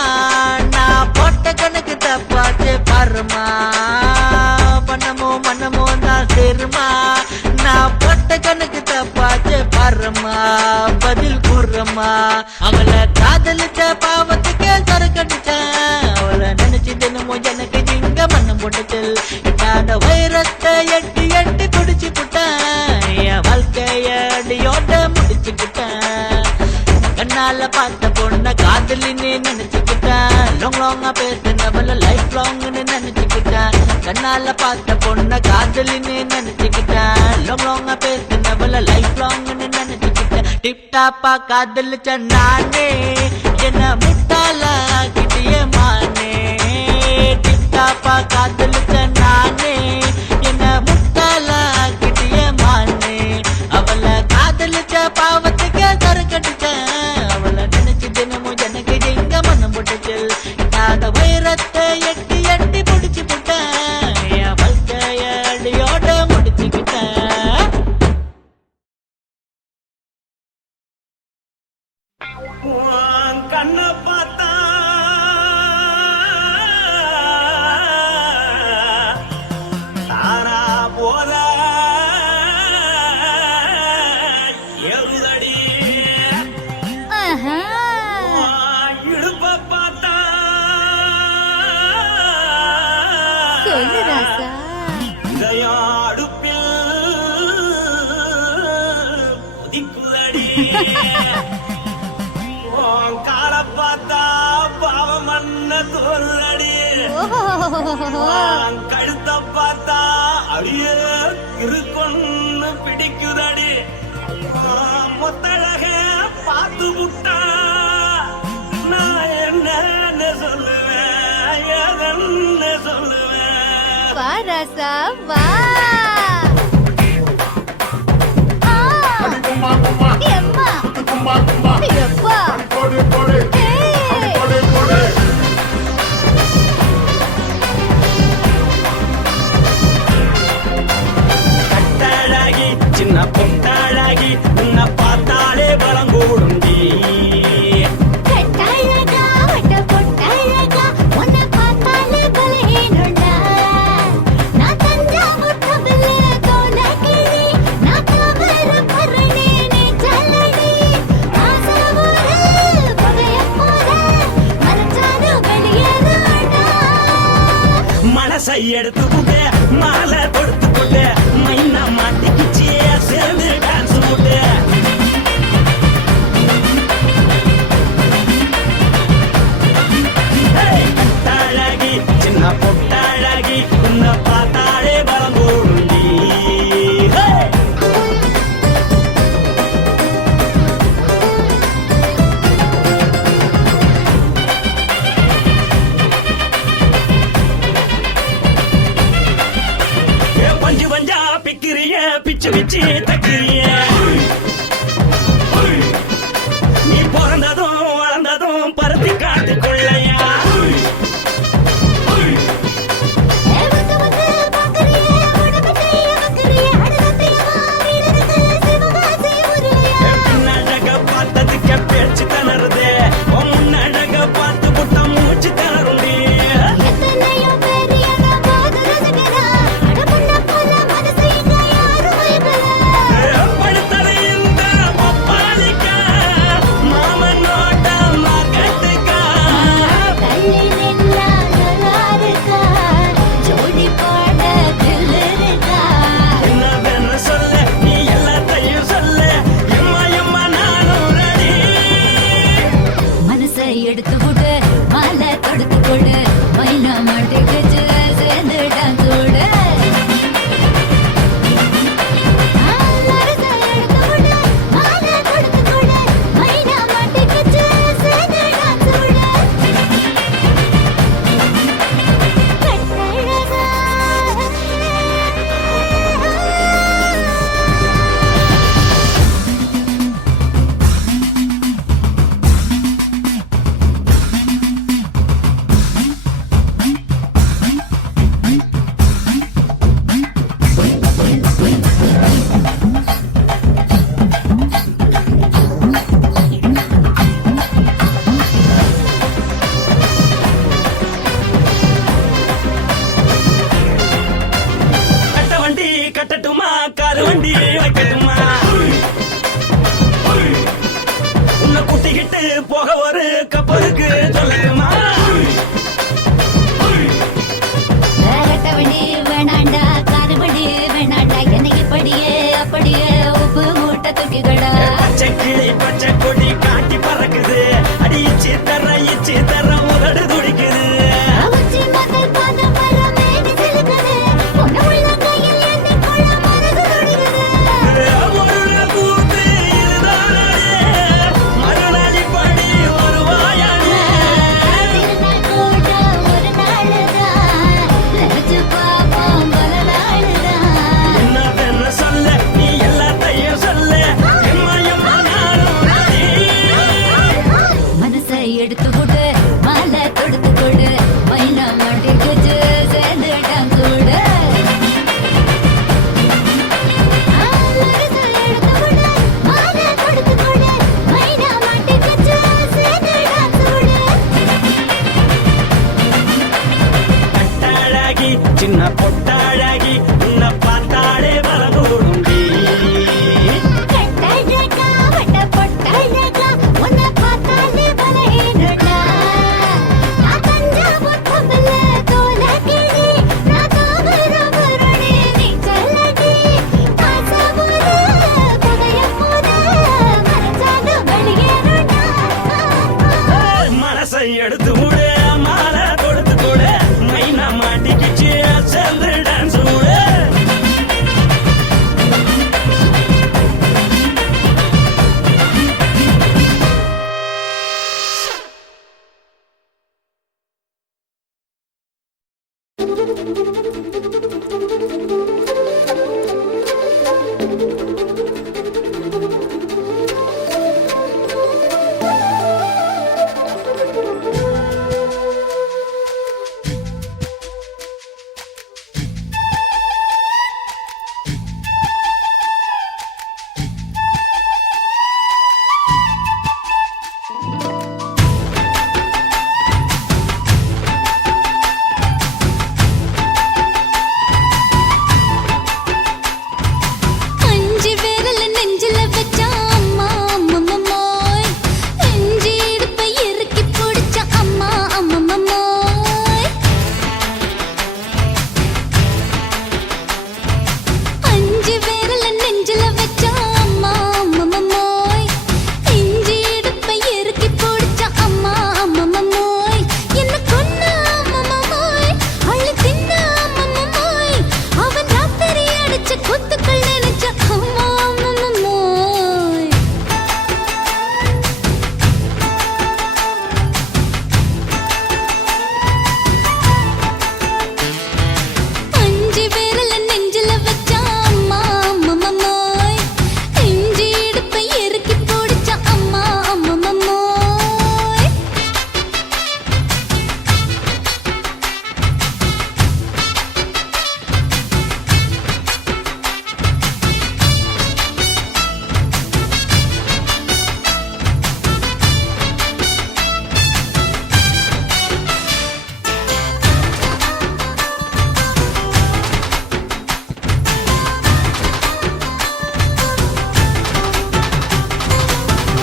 நான் போட்ட கணக்கு தப்பாச்சே பாருமா பண்ணமோ மனமோ தான் சேருமா நான் போட்ட கணக்கு தப்பாச்சே பாருமா பதில் கூறுமா அவளை காதலிச்ச பாவத்துக்கு சரக்கடிச்சேன் அவளை நினைச்சு தினமும் எனக்கு இங்க மண்ணம் போட்டுச்சில் எட்டாத வைரத்தை எட்டி எட்டி குடிச்சு புட்டேன் என் வாழ்க்கைய அடியோட முடிச்சுக்கிட்டேன் கண்ணால பார்த்த பொண்ண காதலின்னு நினைச்சுக்கிட்டேன் லாங் லாங்கா பேசினவள லைஃப் லாங்னு நினைச்சுக்கிட்டேன் கண்ணால பார்த்த பொண்ண காதலின்னு நினைச்சுக்கிட்டேன் லாங் லாங்கா பேசினவள லைஃப் லாங்னு நினைச்சுக்கிட்டேன் டிப் டாப்பா காதலிச்ச நானே என்ன முட்டாளா கிட்டிய மானே டிப் டாப்பா காதலிச்ச நானே என்ன முட்டாளா கிட்டிய மானே அவளை காதலிச்ச பாவத்துக்கு சரக்கடிச்சேன் அவளை நினைச்சு தினமும் எனக்கு எங்க மனம் போட்டுச்சில் எட்டாத வைரத்தை எட்டி எட்டி புடிச்சு புட்டேன் என் வாழ்க்கைய அடியோட முடிச்சுக்கிட்டேன் கண்ண பார்த்தா தானா போல எருதடி இடுப்ப பார்த்தா சொல்லு ராசா இதயம் அடுப்பில் உதிக்குதடி கால பார்த்தா பாவம் மண்ண தோல்றடி கழுத்த பார்த்தா அடிய இருக்குன்னு பிடிக்குதடி மொத்தழக பார்த்து விட்டா நான் என்ன சொல்லுவேன் எதன்னு சொல்லுவேன் வா ராசா வா எம்மா எப்பா கட்டழகி சின்ன பொட்டழகி உன்னை பார்த்தாலே பலங்கூடும் கட்டழகா வட்ட பொட்டழகா உன்னை பார்த்தாலே பலஹீனண்டா நான் தஞ்சாவூர் தபல கோலகிரி நான் கவர பரணே நீ ஜல்லடி ஆசவூர் பகைய போற மரச்சாது வெளியேறடா மனசை எடுத்துக்கிட்டு மாலை கொடுத்துக்கிட்டு மைனா மாட்டிக்கிச்சு சேர்ந்து டான்ஸ் போட்டு கட்டழகி சின்ன பொட்டழகி உன்னை பார்த்தாலே பலம் கூடுண்டி பஞ்சு பஞ்சா பிக்கிறிய பிச்சு பிச்சு தக்கிறிய நீ பிறந்ததும் வளர்ந்ததும் பருத்தி காட்டுக்குள்ளையா வந்து வந்து பாக்கறியே உடம்பு செய்ய வக்கறியே அடலத்தையா வீரருக்கு சிவகாசி உருளையா பின்னழக பார்த்ததுக்கு பேச்சு தளருது முன்னழக பார்த்து புட்ட மூச்சு தளருண்டி எத்தனையோ பெரிய போது ரசிகரா சின்ன பொட்டாழகி உன்னை பார்த்தாலே பலகூடுண்டி கட்டழகா வட்ட பொட்டழகா உன்னை பார்த்தாலே பலஹீனடா நான் தஞ்சாவூர் கமல தோலகிரி நான் தாவரவருணி நீ சொல்லடி ஆசைவுல பகைய போத மறைச்சாலும் வெளியேறடா மனசை எடுத்து விடு மாலை கொடுத்து கொடு மைனா மாட்டிக்கிச்சு சேர்ந்து டான்ஸ் விடு அஞ்சு விரல நெஞ்சில வச்சா அம்மா அம்மம்மோய் நெஞ்சி இடுப்பை இறுக்கி பிடிச்ச அம்மா அம்மம்மோய் அஞ்சு விரல நெஞ்சில வச்சா அம்மா அம்மம்மோய் நெஞ்சி இடுப்பை இறுக்கி பிடிச்ச அம்மா அம்மம்மோய் என்ன கொன்ன அம்மம்மோய் அள்ளி தின்ன அம்மம்மோய் அவன் ராத்திரி அடிச்ச கொத்துக்கள் நினைச்ச அம்மா அம்மம்மோய் அஞ்சு விரல நெஞ்சில வச்சா அம்மா அம்மம்மோய் நெஞ்சி இடுப்பை இறுக்கி பிடிச்ச அம்மா அம்மம்மோய்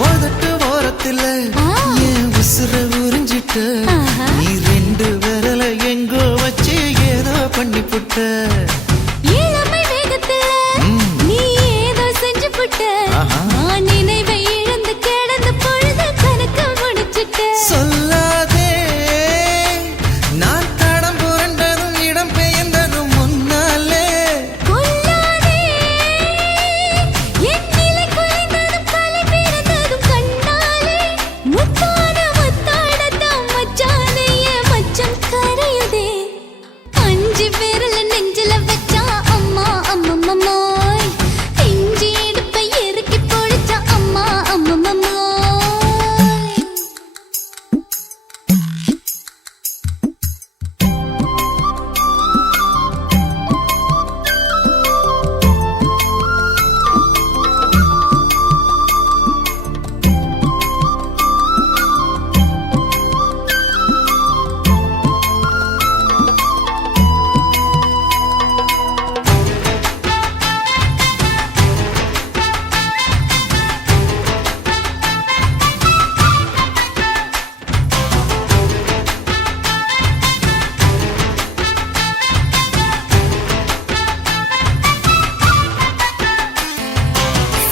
உதட்டு ஓரத்துல என் உசுர உறிஞ்சிட்ட ஆஹா. நீ ரெண்டு விரல எங்கோ வச்சு ஏதோ பண்ணி புட்ட இளமை வேகத்துல நீ ஏதோ செஞ்சு புட்ட ஆஹா. நான் நினைவை இழந்து கிடந்த பொழுது கணக்கு முடிச்சிட்ட சொல்லாதே நான் தடம் புரண்டதும் இடம் பெயர்ந்ததும் முன்னாலே கொல்லாதே என் நிலை குலைந்ததும் கலை பிறந்ததும் கண்ணாலே முத்தான முத்தாடத்தான் மச்சானைய மச்சம் கரையுதே அஞ்சு விரல நெஞ்சில வச்சா அம்மா அம்மம்மோய் நெஞ்சி இடுப்பை இறுக்கி பிடிச்ச அம்மா அம்மம்மோய்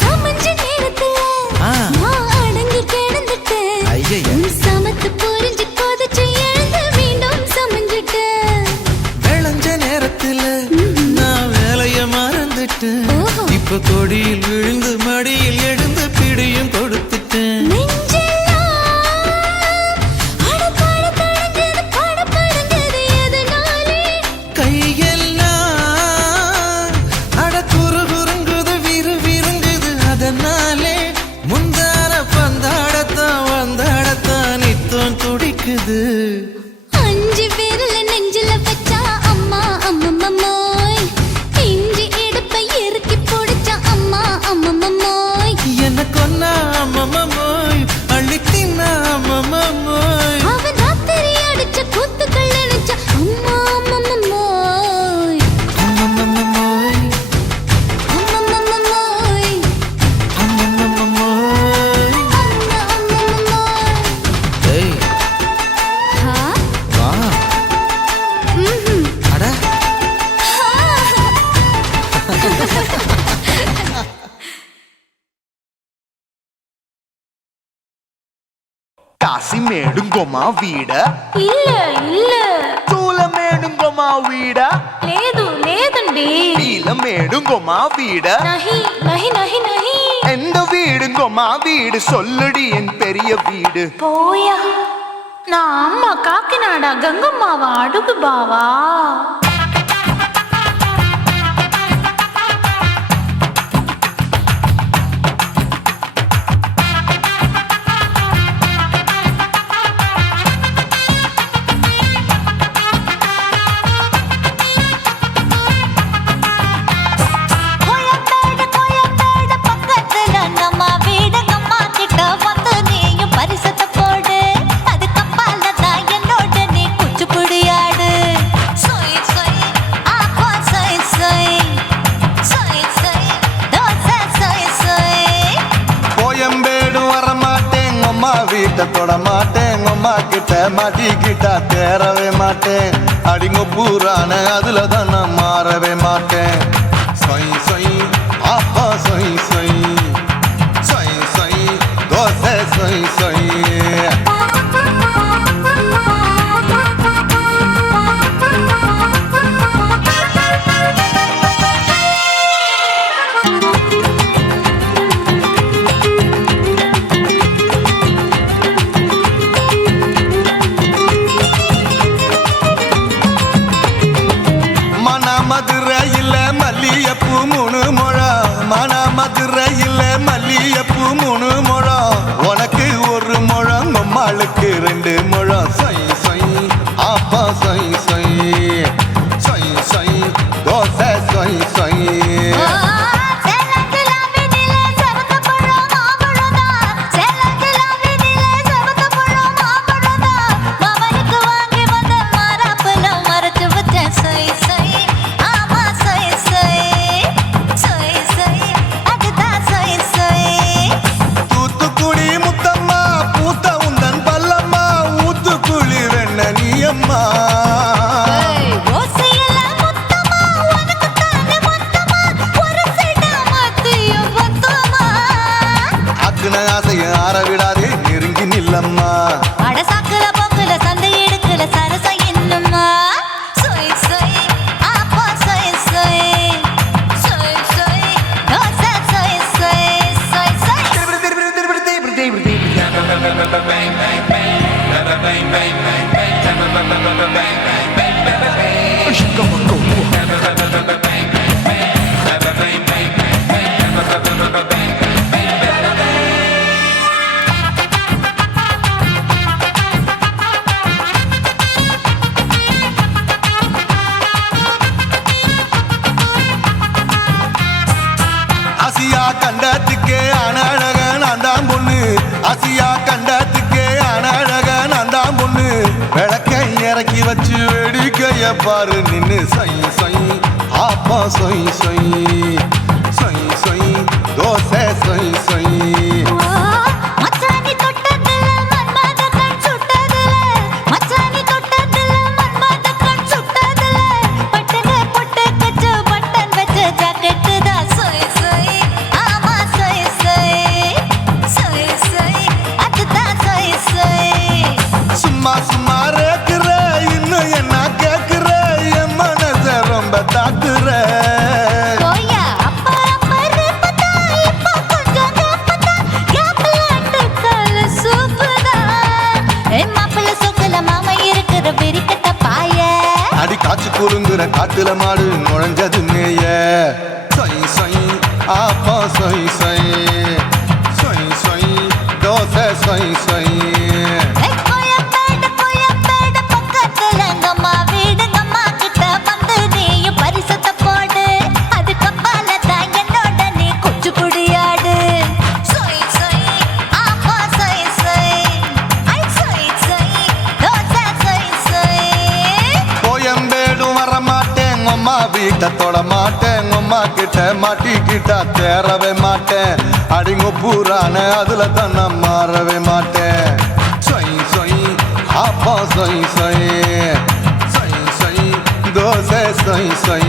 சமஞ்ச நேரத்துல ஆ. நான் அடங்கி கிடந்துட்டேன் ஐயைய. உன் சமத்து புரிஞ்சு கொதிச்சு எழுந்து மீண்டும் சமஞ்சிட்டேன் விளைஞ்ச நேரத்துல நான் வேலைய மறந்துட்டேன் ஓஹோ. இப்ப கொடியில் விழுந்து மடியில் எழுந்து பிடியும் கொடுத்துட்டேன் நெஞ்செல்லாம் அடப்பாட தடஞ்சது படபடங்குது எதனாலே கையெல்லாம் அட குறுகுறுங்குது விறுவிறுங்குது அதனாலே முந்தான பந்தாடத்தான் வந்தாடத்தான் நித்தம் துடிக்குது அஞ்சு விரல நெஞ்சில வச்சா அம்மா அம்மம்மோய் நெஞ்சி இடுப்பை இறுக்கி பிடிச்ச அம்மா அம்மம்மோய் என்ன கொன்னா அம்மம்மோய் அள்ளி தின்னா அம்மம்மோய் அவன் ராத்திரி அடிச்ச கொத்துக்கள் நினைச்ச அம்மா அம்மம்மோய் కాశీమేడుంగోమా వీడ இல்ல இல்ல చూలమేడుంగోమా వీడ లేదు లేదండి నీలమేడుంగోమా వీడ நஹி நஹி நஹி நஹி எந்த வீடுங்கோமா வீடு சொல்லுடி என் பெரிய வீடு போயா நான் அம்மா காக்கிநாடா கங்கம்மாவா அடுகு பாவா வீட்டை தொட மாட்டேன் அம்மா கிட்ட மாட்டிக்கிட்டா தேரவே மாட்டேன் அடிங்க பூரான அதுல தான் நான் மாறவே மாட்டேன் சொய் சொய் அப்பா சொய் சொய் சொய் சொய் தோசை சொய் சொய் மதுரையில் மல்லியப்பூ 3 முழம் மன மதுரையில் மல்லியப்பூ 3 முழம் உனக்கு 1 முழம் அம்மாளுக்கு 2 முழம் சொய் சொய் அப்பா சொய் சொய் சொய் சொய் தோசை சொய் சொய் ஆசைய ஆற விடாதே நெருங்கி நில்லம்மா அடசாக்குல போக்குல சந்தை எடுக்கல சரச என்னம்மா சொய் சொய் அப்பா சொய் சொய் சொய் சொய் தோசை சொய் சொய் சொய் சொய் ஆசியா கண்டத்துக்கே அனழக நான் தான் பொண்ணு ஆசியா கண்டத்துக்கே அனழக நான் தான் பொண்ணு விளக்கை இறக்கி வச்சு வேடிக்கைய பாரு நின்னு சொய் சொய் ஆப்பா சொய் சொய் சொய் சொய் தோசை சொய் சொய் மச்சானி தொட்டதுல மன்மத கண் சுட்டதுல மச்சானி தொட்டதுல மன்மத கண் சுட்டதுல பட்டன பொட்டு கச்சு பட்டன் வச்ச ஜாக்கெட் தான் சொய் சொய் ஆமா சொய் சொய் சொய் சொய் அதுதான் சொய் சொய் சும்மா சும்மா ரேக்குற இன்னும் என்ன கேக்குற என் மனச ரொம்ப தாக்குற போயா அப்பா அப்பா ரப்பதா இப்ப கொஞ்சம் ரப்பதா யாப்லாட்டு கால சூப்பரா என் மாப்பிள்ள சொக்கல மாமா இருக்கிற வெறிக்கட்ட பாய அடி காய்ச்சி குலுங்குற காட்டுல மாடு நுழைஞ்சது மேய சொய் சொய் ஆப்பா சொய் சொய் சொய் சொய் தோசை சொய் சொய் கோயம்பேடு பக்கத்துல எங்கம்மா வீடு அம்மா கிட்ட வந்து நீயும் பரிசத்தை போடு அது கப்பால தான் என்னோட நீ குச்சி குடியாடு சொய் சொய் ஆப்பா சொய் சொய் ஐ சொய் சொய் தோசை சொய் சொய் கோயம்பேடு வர மாட்டேன் அம்மா வீட்டை தொட மாட்டேன் அம்மா கிட்ட மாட்டிக்கிட்டா தேரவே மாட்டேன் அடிங்க பூரான அதுல தான் நான் மாறவே மாட்டேன் சொய் சொய் ஆப்பா சொய் சொய் சொய் சொய் தோசை சொய் சொய்